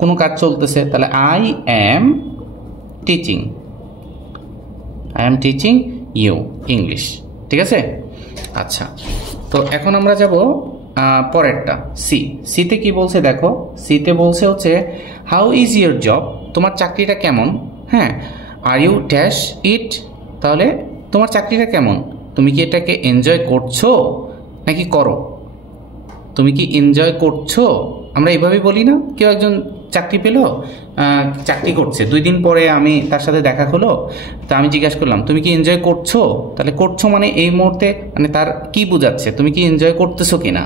কোনো কাজ চলতেছে, তাহলে I am teaching you English. ঠিক আছে? আচ্ছা, তো এখন আমরা যাব পরেরটা সিতে কি বলছে দেখো। সিতে বলছে হচ্ছে হাউ ইজ ইউর জব, তোমার চাকরিটা কেমন। হ্যাঁ, আর ইউ ড্যাশ ইট, তাহলে তোমার চাকরিটা কেমন, তুমি কি এটাকে এনজয় করছো নাকি করো, তুমি কি এনজয় করছো। আমরা এইভাবেই বলি না, কেউ একজন চাকরি পেলো, চাকরি করছে, 2 দিন পরে আমি তার সাথে দেখা হলো, তা আমি জিজ্ঞাসা করলাম তুমি কি এনজয় করছো, তাহলে করছো মানে এই মুহূর্তে মানে তার কি বোঝাচ্ছে, তুমি কি এনজয় করতেছো কিনা,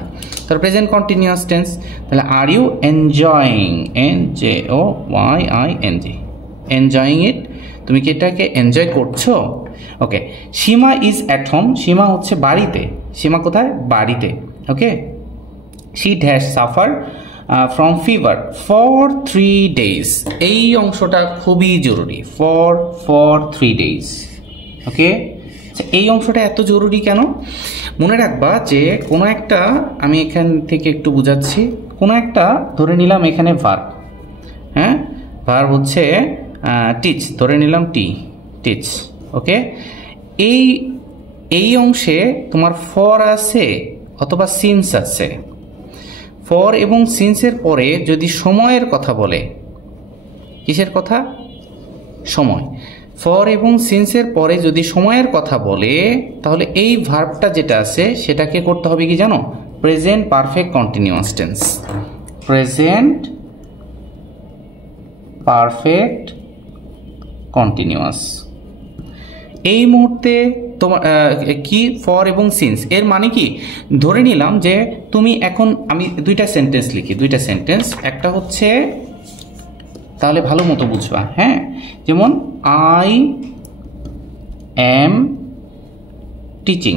তার প্রেজেন্ট কন্টিনিউয়াস টেন্স। তাহলে are you enjoying, enjoying it, তুমি কি এটাকে এনজয় করছো। Okay, Seema is at home, Seema হচ্ছে বাড়িতে, সীমা কোথায়, বাড়িতে। Okay, she has suffer from fever for 3 days, এই অংশটা খুবই জরুরি, ফর 3 days। ওকে, এই অংশটা এত জরুরি কেন, মনে রাখবা যে কোনো একটা, আমি এখান থেকে একটু বুঝাচ্ছি, কোনো একটা ধরে নিলাম এখানে ভার্ব, হ্যাঁ ভার্ব হচ্ছে টিচ, ধরে নিলাম টিচ। ওকে, এই অংশে তোমার ফর আছে অথবা সিন্স আছে। ফর এবং সিন্সের পরে যদি সময়ের কথা বলে, কিসের কথা, সময়, ফর এবং সিন্সের পরে যদি সময়ের কথা বলে, তাহলে এই ভার্বটা যেটা আছে সেটাকে করতে হবে কি জানো, present perfect continuous tense, present perfect continuous. এই মুহূর্তে তোমার কি ফর এবং সিন্স, এর মানে কি, ধরে নিলাম যে তুমি এখন, আমি 2টা সেন্টেন্স লিখি, 2টা সেন্টেন্স, একটা হচ্ছে, তাহলে ভালো মতো বুঝবা। হ্যাঁ, যেমন আই অ্যাম টিচিং,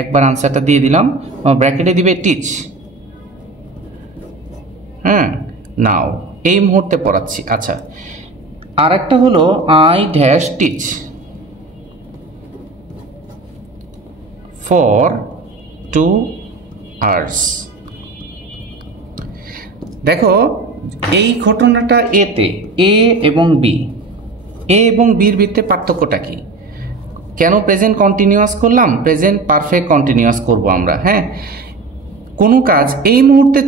একবার আনসারটা দিয়ে দিলাম, ব্র্যাকেটে দিবে টিচ। হ্যাঁ, নাও এই মুহূর্তে পড়াচ্ছি। আচ্ছা, আর একটা হলো I dash teach for 2 hours। দেখো এই ঘটনাটা এতে, এ এবং বির ভিত্তিতে পার্থক্যটা কি, কেন প্রেজেন্ট কন্টিনিউয়াস করলাম, প্রেজেন্ট পারফেক্ট কন্টিনিউয়াস করব আমরা। হ্যাঁ, কোনো কাজ এই মুহূর্তে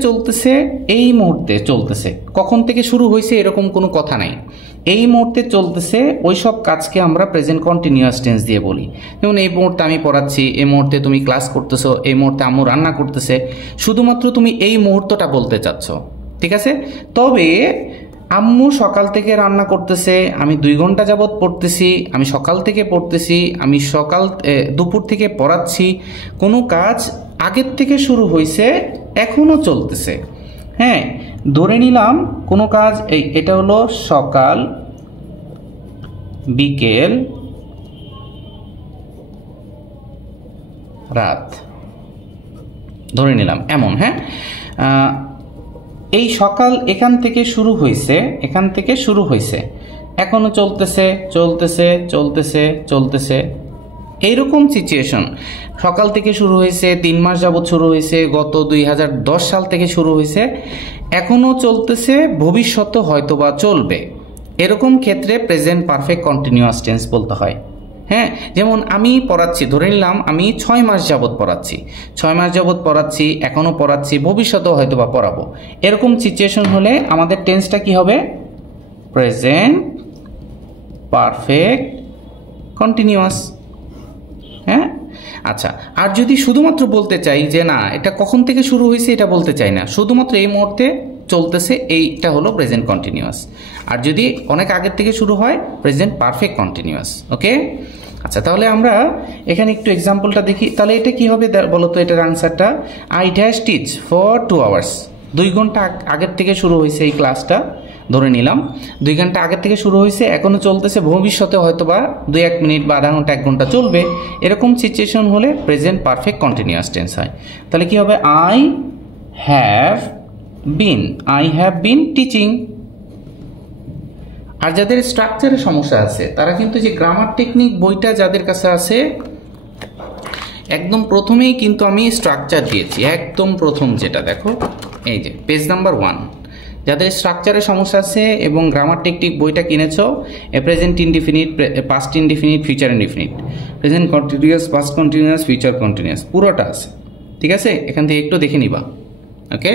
চলতেছে, কখন থেকে শুরু হয়েছে এরকম কোনো কথা নাই, এই মুহূর্তে চলতেছে, ওই সব কাজকে আমরা প্রেজেন্ট কন্টিনিউয়াস টেন্স দিয়ে বলি। যেমন এই মুহূর্তে আমি পড়াচ্ছি, এই মুহূর্তে তুমি ক্লাস করতেছো, এই মুহূর্তে আম্মু রান্না করতেছে, শুধুমাত্র তুমি এই মুহূর্তটা বলতে চাচ্ছ। ঠিক আছে, তবে আম্মু সকাল থেকে রান্না করতেছে, আমি 2 ঘন্টা যাবৎ পড়তেছি, আমি সকাল থেকে পড়তেছি, আমি দুপুর থেকে পড়াচ্ছি, কোনো কাজ আগের থেকে শুরু হয়েছে, এখনো চলতেছে। হ্যাঁ, ধরে নিলাম কোনো কাজ, এটা হলো সকাল, বিকেল, রাত, ধরে নিলাম এমন। হ্যাঁ, এই সকাল এখান থেকে শুরু হয়েছে, এখনো চলতেছে, এইরকম সিচুয়েশন। সকাল থেকে শুরু হয়েছে, 3 মাস যাবৎ শুরু হয়েছে, গত 2010 সাল থেকে শুরু হয়েছে, এখনো চলতেছে, ভবিষ্যতে হয়তোবা চলবে, এরকম ক্ষেত্রে প্রেজেন্ট পারফেক্ট কন্টিনিউয়াস টেন্স বলতে হয়। হ্যাঁ, যেমন আমি পড়াচ্ছি, ধরে নিলাম আমি 6 মাস যাবৎ পড়াচ্ছি, এখনো পড়াচ্ছি, ভবিষ্যতেও হয়তোবা পড়াবো, এরকম সিচুয়েশন হলে আমাদের টেন্সটা কি হবে, প্রেজেন্ট পারফেক্ট কন্টিনিউয়াস। হ্যাঁ, আচ্ছা, আর যদি শুধুমাত্র বলতে চাই যে না এটা কখন থেকে শুরু হয়েছে এটা বলতে চাই না, শুধুমাত্র এই মুহূর্তে চলতেছে, এইটা হলো প্রেজেন্ট কন্টিনিউয়াস। আর যদি অনেক আগের থেকে শুরু হয়, প্রেজেন্ট পারফেক্ট কন্টিনিউয়াস। ওকে, আচ্ছা, তাহলে আমরা এখানে একটু এক্সাম্পলটা দেখি। তাহলে এটা কি হবে বলো তো, এটার আনসারটা, I dash teach for 2 hours, 2 ঘন্টা আগের থেকে শুরু হয়েছে এই ক্লাসটা, ধরে নিলাম 2 ঘন্টা আগের থেকে শুরু হয়েছে, এখনো চলতেছে, ভবিষ্যতে হয়তো বা 2-1 মিনিট বা আধা ঘন্টা 1 ঘন্টা চলবে, এরকম সিচুয়েশন হলে প্রেজেন্ট পারফেক্ট কন্টিনিউয়াস টেন্স হয়। তাহলে কি হবে? I have been teaching. আর যাদের স্ট্রাকচারের সমস্যা আছে তারা কিন্তু যে গ্রামার টেকনিক বইটা যাদের কাছে আছে, একদম প্রথমেই কিন্তু আমি স্ট্রাকচার দিয়েছি, একদম প্রথম যেটা দেখো, এই যে পেজ নাম্বার 1। যাদের স্ট্রাকচারের সমস্যা আছে এবং গ্রামার টেকনিক বইটা কিনেছো, present indefinite, past indefinite, future indefinite, present continuous, past continuous, future continuous, পুরোটা আছে, ঠিক আছে? এখান থেকে একটু দেখে নিবা, ওকে?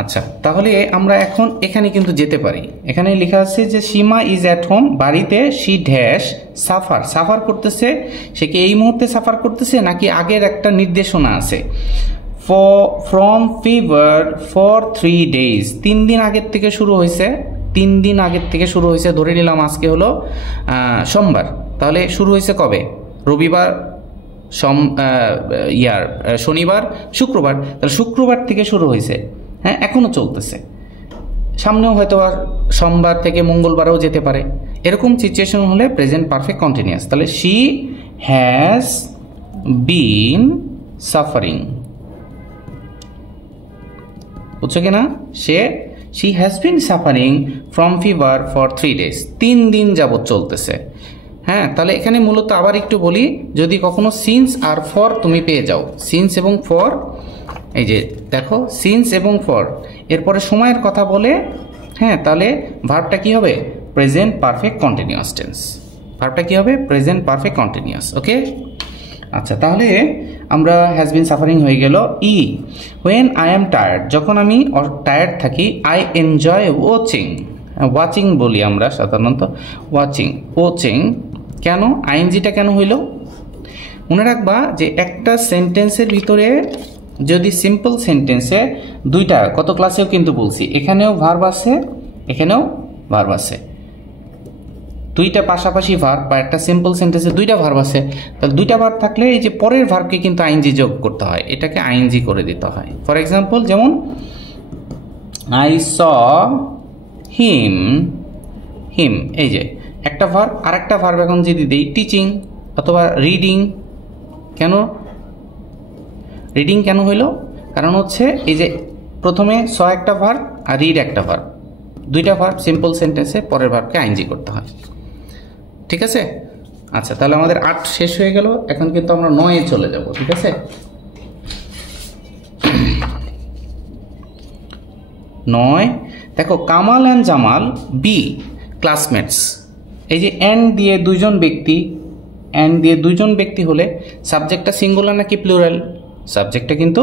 আচ্ছা, তাহলে আমরা এখন এখানে কিন্তু যেতে পারি। এখানে লেখা আছে যে সীমা ইজ অ্যাট হোম, বাড়িতে, শি ড্যাশ সাফার করতেছে। সে কি এই মুহূর্তে সাফার করতেছে নাকি আগের একটা নির্দেশনা আছে? ফ্রম ফিভার ফর 3 days, 3 দিন আগের থেকে শুরু হয়েছে, 3 দিন আগের থেকে শুরু হয়েছে। ধরে নিলাম আজকে হলো সোমবার, তাহলে শুরু হয়েছে কবে? রবিবার, শনিবার, শুক্রবার, তাহলে শুক্রবার থেকে শুরু হয়েছে, হ্যাঁ, এখনো চলতেছে, সামনেও হয়তো আর সোমবার থেকে মঙ্গলবারও যেতে পারে। এরকম সিচুয়েশন হলে প্রেজেন্ট পারফেক্ট কন্টিনিউয়াস। তাহলে শি হ্যাজ বিন সাফারিং, বুঝছো কিনা? She has been suffering from fever for 3 days, 3 দিন যাবৎ চলতেছে। হ্যাঁ, তাহলে এখানে মূলত আবার একটু বলি, যদি কখনো সিন্স আর ফর তুমি পেয়ে যাও, সিন্স এবং ফর, এই যে দেখো সিন্স এবং ফর, এরপরে সময়ের কথা বলে, হ্যাঁ, তাহলে ভার্বটা কি হবে? Present perfect continuous tense. ভার্বটা কি হবে? Present perfect continuous, okay? আচ্ছা, তাহলে আমরা হ্যাজ বিন সাফারিং হয়ে গেল। E, when I am tired, যখন আমি টায়ার্ড থাকি, আই এনজয় ওয়াচিং বলি আমরা সাধারণত, ওয়াচিং। কেন আইএনজিটা কেন হইল? মনে রাখবা যে একটা সেন্টেন্সের ভিতরে যদি সিম্পল সেন্টেন্সে দুইটা, কত ক্লাসেও কিন্তু বলছি, এখানেও ভার্ব আছে, এখানেও ভার্ব আছে, দুইটা পাশাপাশি ভার্ব, বা একটা সিম্পল সেন্টেন্সে দুইটা ভার্ব আছে, তাহলে দুইটা ভার্ব থাকলে এই যে পরের ভার্বকে কিন্তু আইএনজি যোগ করতে হয়, এটাকে আইএনজি করে দিতে হয়। ফর এক্সাম্পল, যেমন আই স হিম, এই যে একটা ভার্ব, আর একটা ভার্ব এখন যদি দিই টিচিং অথবা রিডিং। রিডিং কেন হইল? কারণ হচ্ছে এই যে প্রথমে স একটা ভার্ব আর রিড একটা ভার্ব, দুইটা ভার্ব সিম্পল সেন্টেন্সে পরের ভার্বকে আইএনজি করতে হয়, ঠিক আছে? আচ্ছা, তাহলে আমাদের 8 শেষ হয়ে গেল, এখন কিন্তু আমরা 9-এ চলে যাব, ঠিক আছে? 9 দেখো, Kamal and Jamal be classmates. এই যে অ্যান্ড দিয়ে দুইজন ব্যক্তি হলে সাবজেক্টটা সিঙ্গুলার নাকি প্লুরাল? সাবজেক্টটা কিন্তু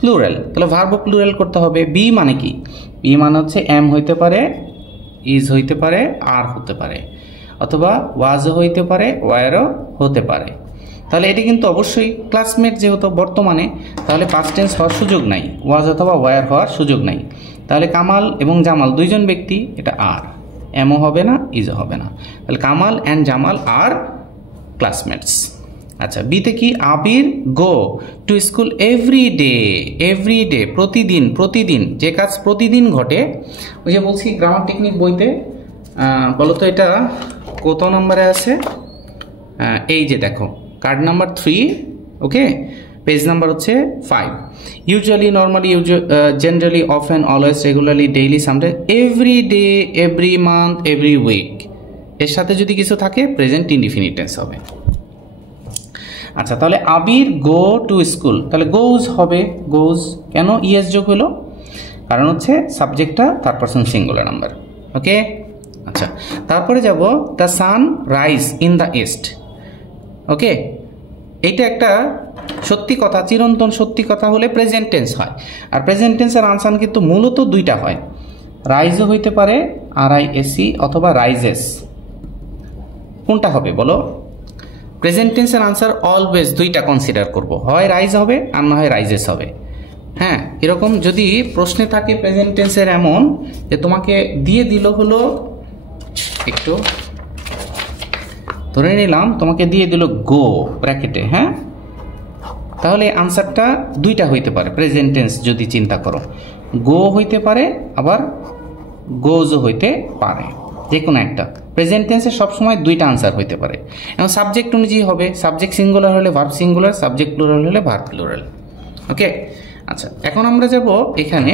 প্লুরাল, তাহলে ভার্বও প্লুরাল করতে হবে। বি মানে কি? বি মানে হচ্ছে এম হইতে পারে, ইজ হইতে পারে, আর হতে পারে, অথবা ওয়াজও হইতে পারে, ওয়ারও হতে পারে। তাহলে এটি কিন্তু অবশ্যই ক্লাসমেট, যেহেতু বর্তমানে, তাহলে পাস্ট টেন্স হওয়ার সুযোগ নাই, ওয়াজ অথবা ওয়ার হওয়ার সুযোগ নাই। তাহলে কামাল এবং জামাল দুইজন ব্যক্তি, এটা আর, এমও হবে না, ইজও হবে না, তাহলে Kamal and Jamal are classmates. আচ্ছা, বিতে কি? Abir go to school every day, প্রতিদিন, যে কাজ প্রতিদিন ঘটে। ওই যে বলছি গ্রামার টেকনিক বইতে, বলতো এটা কত নম্বরে আছে? এই যে দেখো, card number 3, okay, page number হচ্ছে 5। Usually, normally, generally, often, always, regularly, daily, sometime, every day, every month, every week, এর সাথে যদি কিছু থাকে প্রেজেন্ট ইনডিফিনিট টেন্স হবে। আচ্ছা, তাহলে আবির গো টু স্কুল, তাহলে গোজ হবে, গোজ। কেন ইএস যোগ হলো? কারণ হচ্ছে সাবজেক্টটা third person singular number, okay? আচ্ছা, তারপরে যাব the sun rise in the east, okay? এইটা একটা সত্যি কথা, চিরন্তন সত্যি কথা হলে প্রেজেন্ট টেন্স হয়। আর প্রেজেন্ট টেন্সের আনসার কিন্তু মূলত দুইটা হয়, রাইজও হইতে পারে, RISE, অথবা রাইজেস। কোনটা হবে বলো? প্রেজেন্ট টেন্সের আনসার অলওয়েজ দুইটা কনসিডার করব, হয় রাইজ হবে আর না হয় রাইজেস হবে। হ্যাঁ, এরকম যদি প্রশ্নে থাকে প্রেজেন্ট টেন্সের এমন যে তোমাকে দিয়ে দিল হলো, একটু ধরে নিলাম তোমাকে দিয়ে দিল গো ব্র্যাকেটে, হ্যাঁ, তাহলে আনসারটা দুইটা হইতে পারে প্রেজেন্ট টেন্স যদি চিন্তা করো, গো হইতে পারে, আবার গোজও হইতে পারে, যে কোনো একটা। প্রেজেন্ট টেন্সে সবসময় দুইটা আনসার হইতে পারে। এখন সাবজেক্ট অনুযায়ী হবে, সাবজেক্ট সিঙ্গুলার হলে ভার্ব সিঙ্গুলার, সাবজেক্ট প্লুরাল হলে ভার্ব প্লুরাল। ওকে, আচ্ছা এখন আমরা যাব এখানে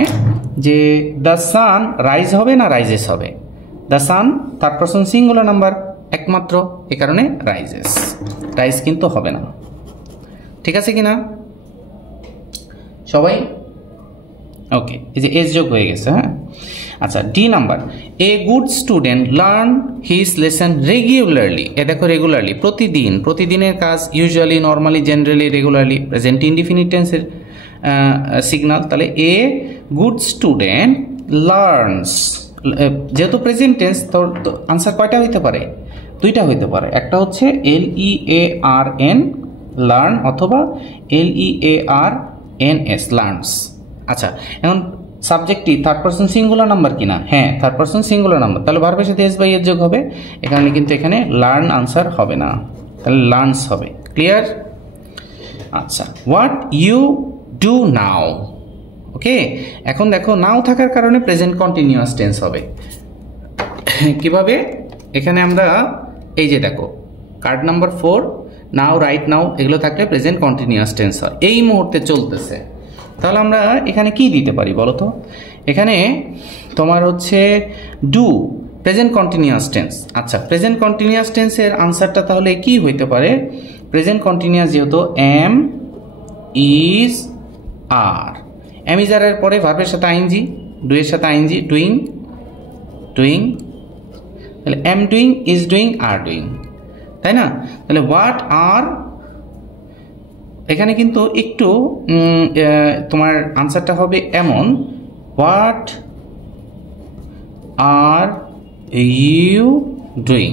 যে দ্য সান রাইজ হবে না রাইজেস হবে। The sun third person singular number একমাত্র, এ কারণে রাইজেস, রাইজ কিন্তু হবে না। ঠিক আছে কিনা সবাই? ওকে, এই যে এস যোগ হয়ে গেছে। হ্যাঁ, আচ্ছা D number, a good student learn his lesson regularly. এ দেখো রেগুলারলি, প্রতিদিন, প্রতিদিনের কাজ, usually, normally, generally, regularly, present indefinite টেন্সের সিগনাল। তাহলে এ গুড স্টুডেন্ট লার্নস, যেহেতু প্রেজেন্ট টেন্স তো আনসার কয়টা হইতে পারে? দুইটা হইতে পারে, একটা হচ্ছে LEARN লার্ন অথবা LEARNS লার্নস। আচ্ছা এখন সাবজেক্টটি থার্ড পারসন সিঙ্গুলার নাম্বার কিনা? হ্যাঁ, থার্ড পারসন সিঙ্গুলার নাম্বার, তাহলে ভার্বের সাথে এস বাই এর যোগ হবে। এখানে কিন্তু এখানে লার্ন আনসার হবে না, তাহলে লার্নস হবে। ক্লিয়ার? আচ্ছা, হোয়াট ইউ ডু নাও। ওকে, এখন দেখো নাও থাকার কারণে প্রেজেন্ট কন্টিনিউয়াস টেন্স হবে। কিভাবে? এখানে আমরা এই যে দেখো কার্ড নাম্বার 4, নাও, রাইট নাও, এগুলো থাকলে প্রেজেন্ট কন্টিনিউয়াস টেন্স হয়, এই মুহূর্তে চলতেছে। তাহলে আমরা এখানে কি দিতে পারি বলো তো? এখানে তোমার হচ্ছে ডু, প্রেজেন্ট কন্টিনিউয়াস টেন্স। আচ্ছা, প্রেজেন্ট কন্টিনিউয়াস টেন্সের আনসারটা তাহলে কি হইতে পারে? প্রেজেন্ট কন্টিনিউয়াস যেহেতু am is are, am is are এর পরে ভার্বের সাথে আইএনজি, ডু এর সাথে আইএনজি, ডুইং, ডুইং, তাহলে am doing, is doing, are doing, তাই না? তাহলে হোয়াট আর, এখানে কিন্তু একটু তোমার আনসারটা হবে এমন, হোয়াট আর ইউ ডুইং।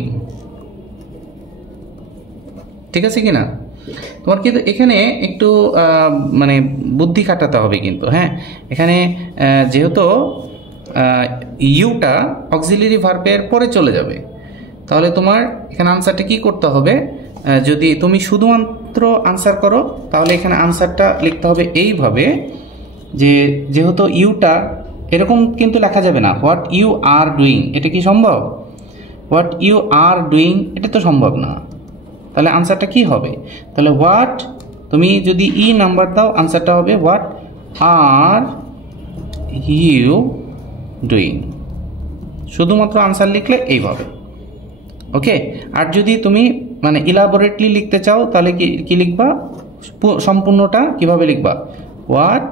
ঠিক আছে কিনা? তোমার কিন্তু এখানে একটু মানে বুদ্ধি খাটাতে হবে কিন্তু। হ্যাঁ, এখানে যেহেতু ইউটা অক্সিলারি ভার্বের পরে চলে যাবে, তাহলে তোমার এখানে আনসারটা কি করতে হবে? যদি তুমি শুধুমাত্র আনসার করো তাহলে এখানে আনসারটা লিখতে হবে এইভাবে যে যেহেতু ইউটা এরকম কিন্তু লেখা যাবে না, হোয়াট ইউ আর ডুইং, এটা কি সম্ভব? হোয়াট ইউ আর ডুইং এটা তো সম্ভব না। তাহলে আনসারটা কি হবে? তাহলে হোয়াট, তুমি যদি ই নাম্বার দাও আনসারটা হবে হোয়াট আর ইউ ডুইং। শুধুমাত্র আনসার লিখলে এইভাবে। ওকে, আর যদি তুমি মানে ইলাবোরেটলি লিখতে চাও তাহলে কি লিখবা? সম্পূর্ণটা কিভাবে লিখবা? হোয়াট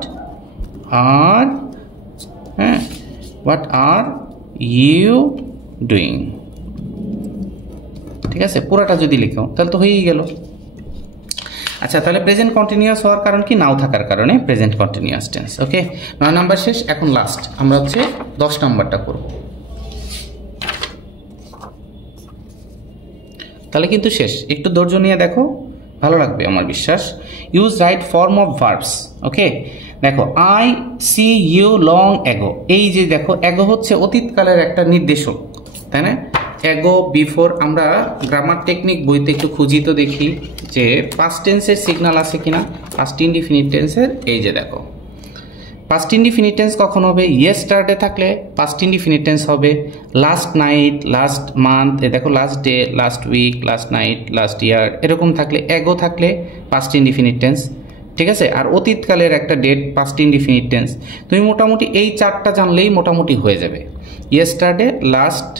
আর, হ্যাঁ, হোয়াট আর ইউ ডুইং। ঠিক আছে, পুরোটা যদি লিখো তাহলে তো হয়েই গেল। আচ্ছা, তাহলে প্রেজেন্ট কন্টিনিউয়াস হওয়ার কারণ কি? নাও থাকার কারণে প্রেজেন্ট কন্টিনিউয়াস টেন্স। ওকে, 9 নাম্বার শেষ, এখন লাস্ট আমরা হচ্ছে 10 নাম্বারটা করব। তাহলে কিন্তু শেষ, একটু ধৈর্য নিয়ে দেখো, ভালো লাগবে আমার বিশ্বাস। Use right form of verbs. Okay, দেখো আই সি ইউ লং এগো, এই যে দেখো এগো হচ্ছে অতীতকালের একটা নির্দেশক, তাই না? এগো বিফোর, আমরা গ্রামার টেকনিক বইতে একটু খুঁজি তো দেখি যে পাস্ট টেন্সের সিগন্যাল আছে কিনা। পাস্ট ইনডিফিনিট টেন্সের এই যে দেখো, পাস্ট ইনডিফিনিট টেন্স কখন হবে? ইয়েস্টারডে থাকলে পাস্ট ইনডিফিনিট টেন্স হবে। লাস্ট নাইট, লাস্ট মান্থ, এ দেখো last day, last week, last night, last year, এরকম থাকলে এগো থাকলে পাস্ট ইনডিফিনিট টেন্স। ঠিক আছে, আর অতীতকালের একটা ডেট পাস্ট ইনডিফিনিট টেন্স। তুমি মোটামুটি এই 4টা জানলেই মোটামুটি হয়ে যাবে। ইয়েস্টারডে, লাস্ট,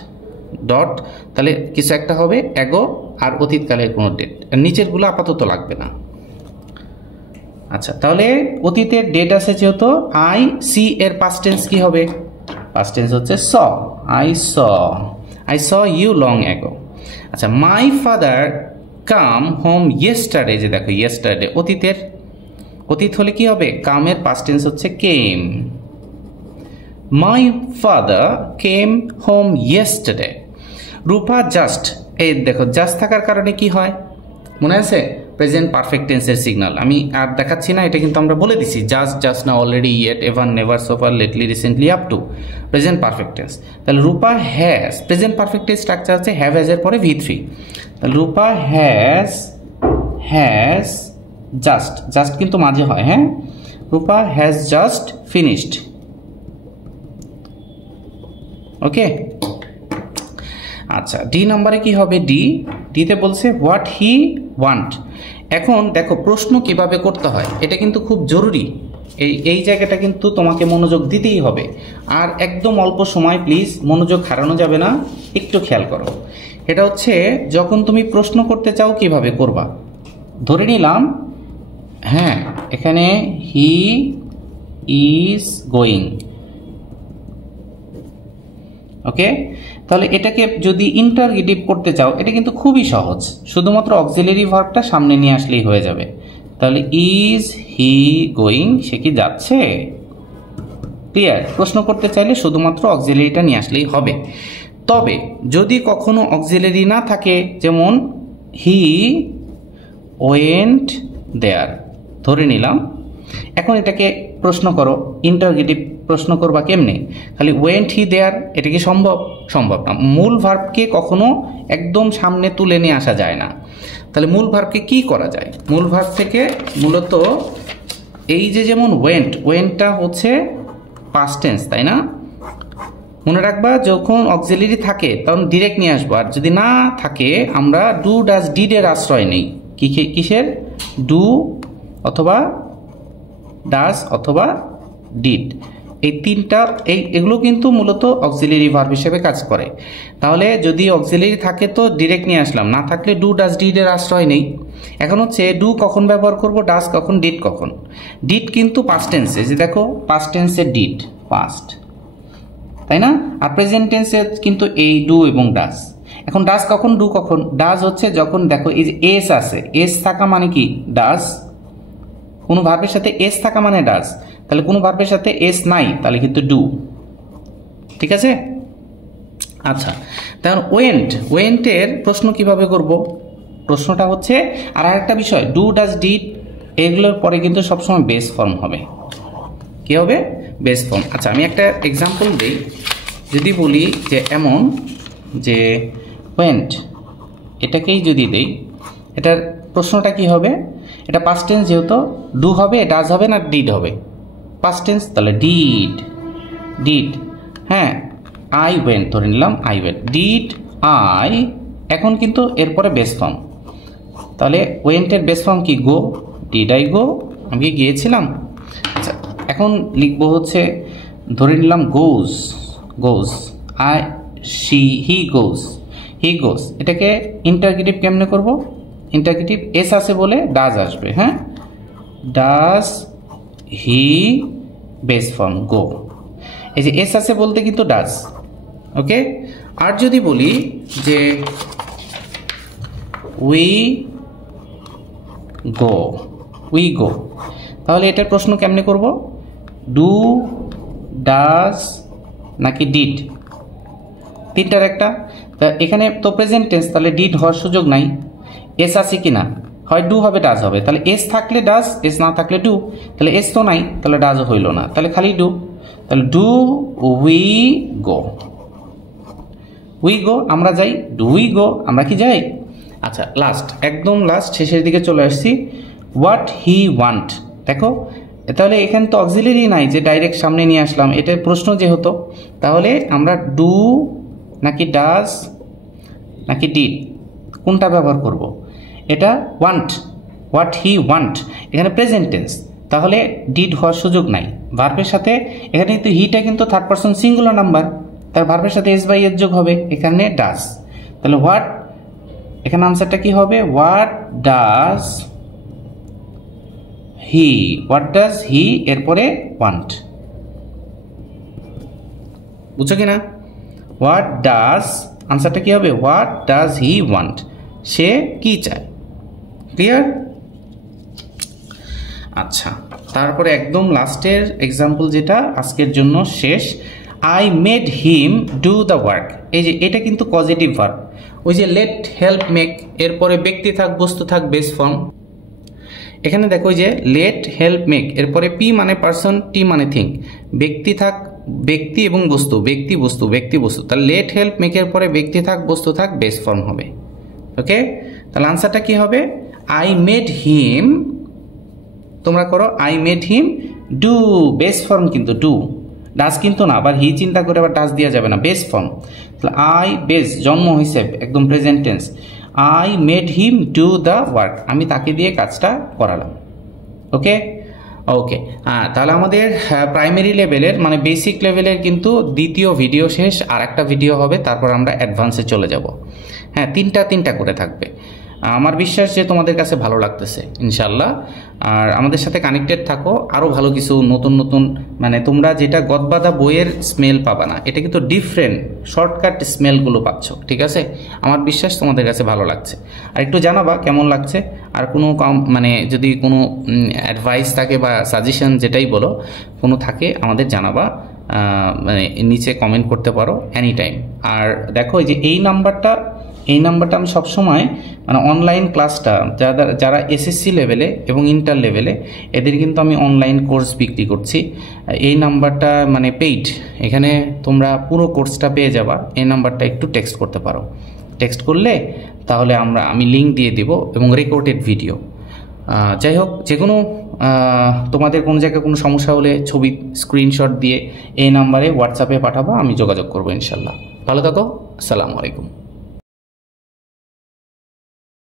ডট, তাহলে কিছু একটা হবে এগো আর অতীতকালের কোনো ডেট, নিচেরগুলো আপাতত লাগবে না। আচ্ছা, তাহলে অতীতের ডেট আছে যেহেতু আই সি, এর পাস্ট টেন্স কি হবে? পাস্ট টেন্স হচ্ছে saw, I saw you long ago. আচ্ছা, my father come home yesterday, যে দেখো ইয়েস্টারডে অতীতের, অতীত হলে কি হবে? কামের পাস্ট টেন্স হচ্ছে came. My father came home yesterday. Rupa just, এই দেখো জাস্ট থাকার কারণে কি হয় মনে আছে? প্রেজেন্ট পারফেক্ট টেন্সের সিগন্যাল। আমি আর দেখাচ্ছি না, এটা কিন্তু আমরা বলে দিছি, জাস্ট, জাস্ট না, already, yet, ever, never, so far, lately, recently, up to, present perfect tense. তাহলে Rupa has, present perfect tense structure আছে হ্যাভ হ্যাজ এর পরে V3। তাহলে রূপা হ্যাজ জাস্ট, জাস্ট কিন্তু মাঝে হয়, হ্যাঁ, রূপা হ্যাজ জাস্ট ফিনিশড ওকে, আচ্ছা ডি নাম্বারে কি হবে, ডিতে বলছে হোয়াট হি ওয়ান্ট। এখন দেখো প্রশ্ন কিভাবে করতে হয়, এটা কিন্তু খুব জরুরি। এই জায়গাটা কিন্তু তোমাকে মনোযোগ দিতেই হবে, আর একদম অল্প সময়, প্লিজ মনোযোগ হারানো যাবে না, একটু খেয়াল করো। এটা হচ্ছে যখন তুমি প্রশ্ন করতে চাও কিভাবে করবা। ধরে নিলাম হ্যাঁ এখানে হি ইজ গোয়িং, ওকে, তাহলে এটাকে যদি ইন্টারগেটিভ করতে চাও এটা কিন্তু খুবই সহজ, শুধুমাত্র অক্সিলারি ভার্বটা সামনে নিয়ে আসলেই হয়ে যাবে। তাহলে ইজ হি গোয়িং, সে কি যাচ্ছে, ক্লিয়ার। প্রশ্ন করতে চাইলে শুধুমাত্র অক্সিলারিটা নিয়ে আসলেই হবে। তবে যদি কখনো অক্সিলারি না থাকে, যেমন হি ওয়েন্ট দেয়ার, ধরে নিলাম, এখন এটাকে প্রশ্ন করো, ইন্টারগেটিভ প্রশ্ন করবা কেমনে, খালি ওয়েন্ট হি দেয়ার, এটা কি সম্ভব? সম্ভব না। মূল ভার্বকে কখনো একদম সামনে তুলে নিয়ে আসা যায় না। তাহলে মূল ভার্বকে কি করা যায়? মূল ভার্ব থেকে মূলত এই যে যেমন ওয়েন্টটা হচ্ছে পাস্ট টেন্স, তাই না? মনে রাখবা যখন অক্সিলারি থাকে তখন ডিরেক্ট নিয়ে আসবো, আর যদি না থাকে আমরা ডু ডাজ ডিডের আশ্রয় নেই। কিসের? ডু অথবা ডাজ অথবা ডিড, এই তিনটা এগুলো কিন্তু মূলত অক্সিলারি ভার্ব হিসেবে কাজ করে। তাহলে যদি অক্সিলারি থাকে তো ডিরেক্ট নিয়ে আসলাম, না থাকলে ডু ডাজ ডিডের আশ্রয় নেই। এখন হচ্ছে ডু কখন ব্যবহার করব, ডাজ কখন, ডিড কখন। ডিড কিন্তু পাস্ট টেন্সে, যে দেখো পাস্ট টেন্সে ডিড পাস্ট, তাই না? আর প্রেজেন্ট টেন্সে কিন্তু এই ডু এবং ডাজ। এখন ডাজ কখন, ডু কখন? ডাজ হচ্ছে যখন দেখো এই যে এস আছে, এস থাকা মানে কি? ডাজ। কোনো ভার্বের সাথে এস থাকা মানে ডাজ। তাহলে কোনো ভার্বের সাথে এস নাই তাহলে কিন্তু ডু, ঠিক আছে? আচ্ছা, তাহলে ওয়েন্টের প্রশ্ন কিভাবে করব? প্রশ্নটা হচ্ছে, আর একটা বিষয়, ডু ডাজ ডিড এগুলোর পরে কিন্তু সবসময় বেস ফর্ম হবে। কি হবে? Base form. আচ্ছা আমি একটা এক্সাম্পল দিই। যদি বলি যে এমন যে ওয়েন্ট, এটাকেই যদি দেই, এটার প্রশ্নটা কি হবে? এটা পাস্ট টেন্স, যেহেতু ডু হবে, ডাজ হবে না ডিড হবে? পাস্ট টেন্স, তাহলে ডিড। হ্যাঁ, আই ওয়েন্ট, ধরে নিলাম আই ওয়েন্ট, ডিড আই, এখন কিন্তু এরপরে বেস ফর্ম। তাহলে ওয়েন্টের বেস ফর্ম কি? গো, ডিড আই গো, আমি কি গিয়েছিলাম? আচ্ছা এখন লিখবো হচ্ছে, ধরে নিলাম গোজ, হি গোজ, এটাকে ইন্টারগেটিভ কেমনে করব? ইন্টারগেটিভ এস আছে বলে ডাজ আসবে। হ্যাঁ, ডাজ হি, বেস ফর্ম গো, এই যে এস আছে বলতে কিন্তু ডাজ, ওকে। আর যদি বলি যে উই গো, তাহলে এটার প্রশ্ন কেমনে করব? ডু, ডাজ নাকি ডিড, তিনটার একটা। তা এখানে তো প্রেজেন্ট টেন্স, তাহলে ডিড হওয়ার সুযোগ নাই। এস আছে কিনা? হয় ডু হবে, ডাজ হবে। তাহলে এস থাকলে ডাজ, এস না থাকলে ডু। তাহলে এস তো নাই, তাহলে ডাজও হইল না, তাহলে খালি ডু। তাহলে ডু উই গো, আমরা যাই। ডু উই গো, আমরা কি যাই? আচ্ছা একদম লাস্ট শেষের দিকে চলে আসছি। হোয়াট হি ওয়ান্ট, দেখো তাহলে এখানে তো অক্সিলারি নাই যে ডাইরেক্ট সামনে নিয়ে আসলাম, এটা প্রশ্ন যেহেতু, তাহলে আমরা ডু নাকি ডাজ নাকি ডিড কোনটা ব্যবহার করব? এটা হোয়াট হি ওয়ান্ট, এখানে প্রেজেন্ট টেন্স, তাহলে ডিড হওয়ার সুযোগ নাই। ভার্বের সাথে এখানে কিন্তু হিটা কিন্তু থার্ড পারসন সিঙ্গুলার নাম্বার, তার ভার্বের সাথে এস বাই এস যোগ হবে, এখানে ডাজ। তাহলে হোয়াট, এখানে আনসারটা কি হবে? হোয়াট ডাজ হি, এরপরে ওয়ান্ট, বুঝছো কিনা? হোয়াট ডাজ, আনসারটা কি হবে? হোয়াট ডাজ হি ওয়ান্ট, সে কি চায়। ক্লিয়ার? আচ্ছা, তারপরে একদম লাস্টের এক্সাম্পল যেটা আজকের জন্য শেষ, I made him do the work. এই যে এটা কিন্তু পজিটিভ ভার্ব, ওই যে লেট, হেল্প, মেক, এরপরে ব্যক্তি থাক, বস্তু থাক, বেস ফর্ম। এখানে দেখো ওই যে লেট, হেল্প, মেক, এরপরে পি মানে পার্সন, টি মানে থিং, ব্যক্তি থাক, ব্যক্তি এবং বস্তু, ব্যক্তি বস্তু, তাহলে লেট, হেল্প, মেকের পরে ব্যক্তি থাক, বস্তু থাক, বেস ফর্ম হবে। ওকে, তাহলে আনসারটা কি হবে? আই মেড হিম, তোমরা করো, I made him do, base form কিন্তু ডু, ডাজ কিন্তু না, আবার হি চিন্তা করে আবার ডাজ দেওয়া যাবে না, বেস ফর্ম। তাহলে আই বেস জন্ম হয়েছে একদম present tense, I made him do the work, আমি তাকে দিয়ে কাজটা করালাম। ওকে ওকে, তাহলে আমাদের প্রাইমারি লেভেলের মানে বেসিক লেভেলের কিন্তু দ্বিতীয় ভিডিও শেষ, আর একটা ভিডিও হবে, তারপর আমরা অ্যাডভান্সে চলে যাব। হ্যাঁ, তিনটা করে থাকবে। আমার বিশ্বাস যে তোমাদের কাছে ভালো লাগতেছে ইনশাল্লাহ। আর আমাদের সাথে কানেক্টেড থাকো, আরও ভালো কিছু নতুন নতুন, মানে তোমরা যেটা গদবাদা বইয়ের স্মেল পাবা না, এটা কিন্তু ডিফারেন্ট শর্টকাট স্মেলগুলো পাচ্ছ, ঠিক আছে? আমার বিশ্বাস তোমাদের কাছে ভালো লাগছে। আর একটু জানাবা কেমন লাগছে, আর কোনো মানে যদি কোনো অ্যাডভাইস থাকে বা সাজেশন যেটাই বলো কোনো থাকে আমাদের জানাবা, মানে নিচে কমেন্ট করতে পারো এনি টাইম। আর দেখো এই নাম্বারটা আমি সবসময় মানে অনলাইন ক্লাসটা যারা এসএসসি লেভেলে এবং ইন্টার লেভেলে এদের কিন্তু আমি অনলাইন কোর্স বিক্রি করছি। এই নাম্বারটা মানে পেইড, এখানে তোমরা পুরো কোর্সটা পেয়ে যাবা। এই নাম্বারটা একটু টেক্সট করতে পারো, টেক্সট করলে তাহলে আমি লিঙ্ক দিয়ে দিব এবং রেকর্ডেড ভিডিও। যাই হোক, যে কোনো তোমাদের কোনো জায়গায় কোনো সমস্যা হলে ছবি স্ক্রিনশট দিয়ে এই নাম্বারে হোয়াটসঅ্যাপে পাঠাবো, আমি যোগাযোগ করবো ইনশাল্লাহ। ভালো থাকো, আসসালামু আলাইকুম।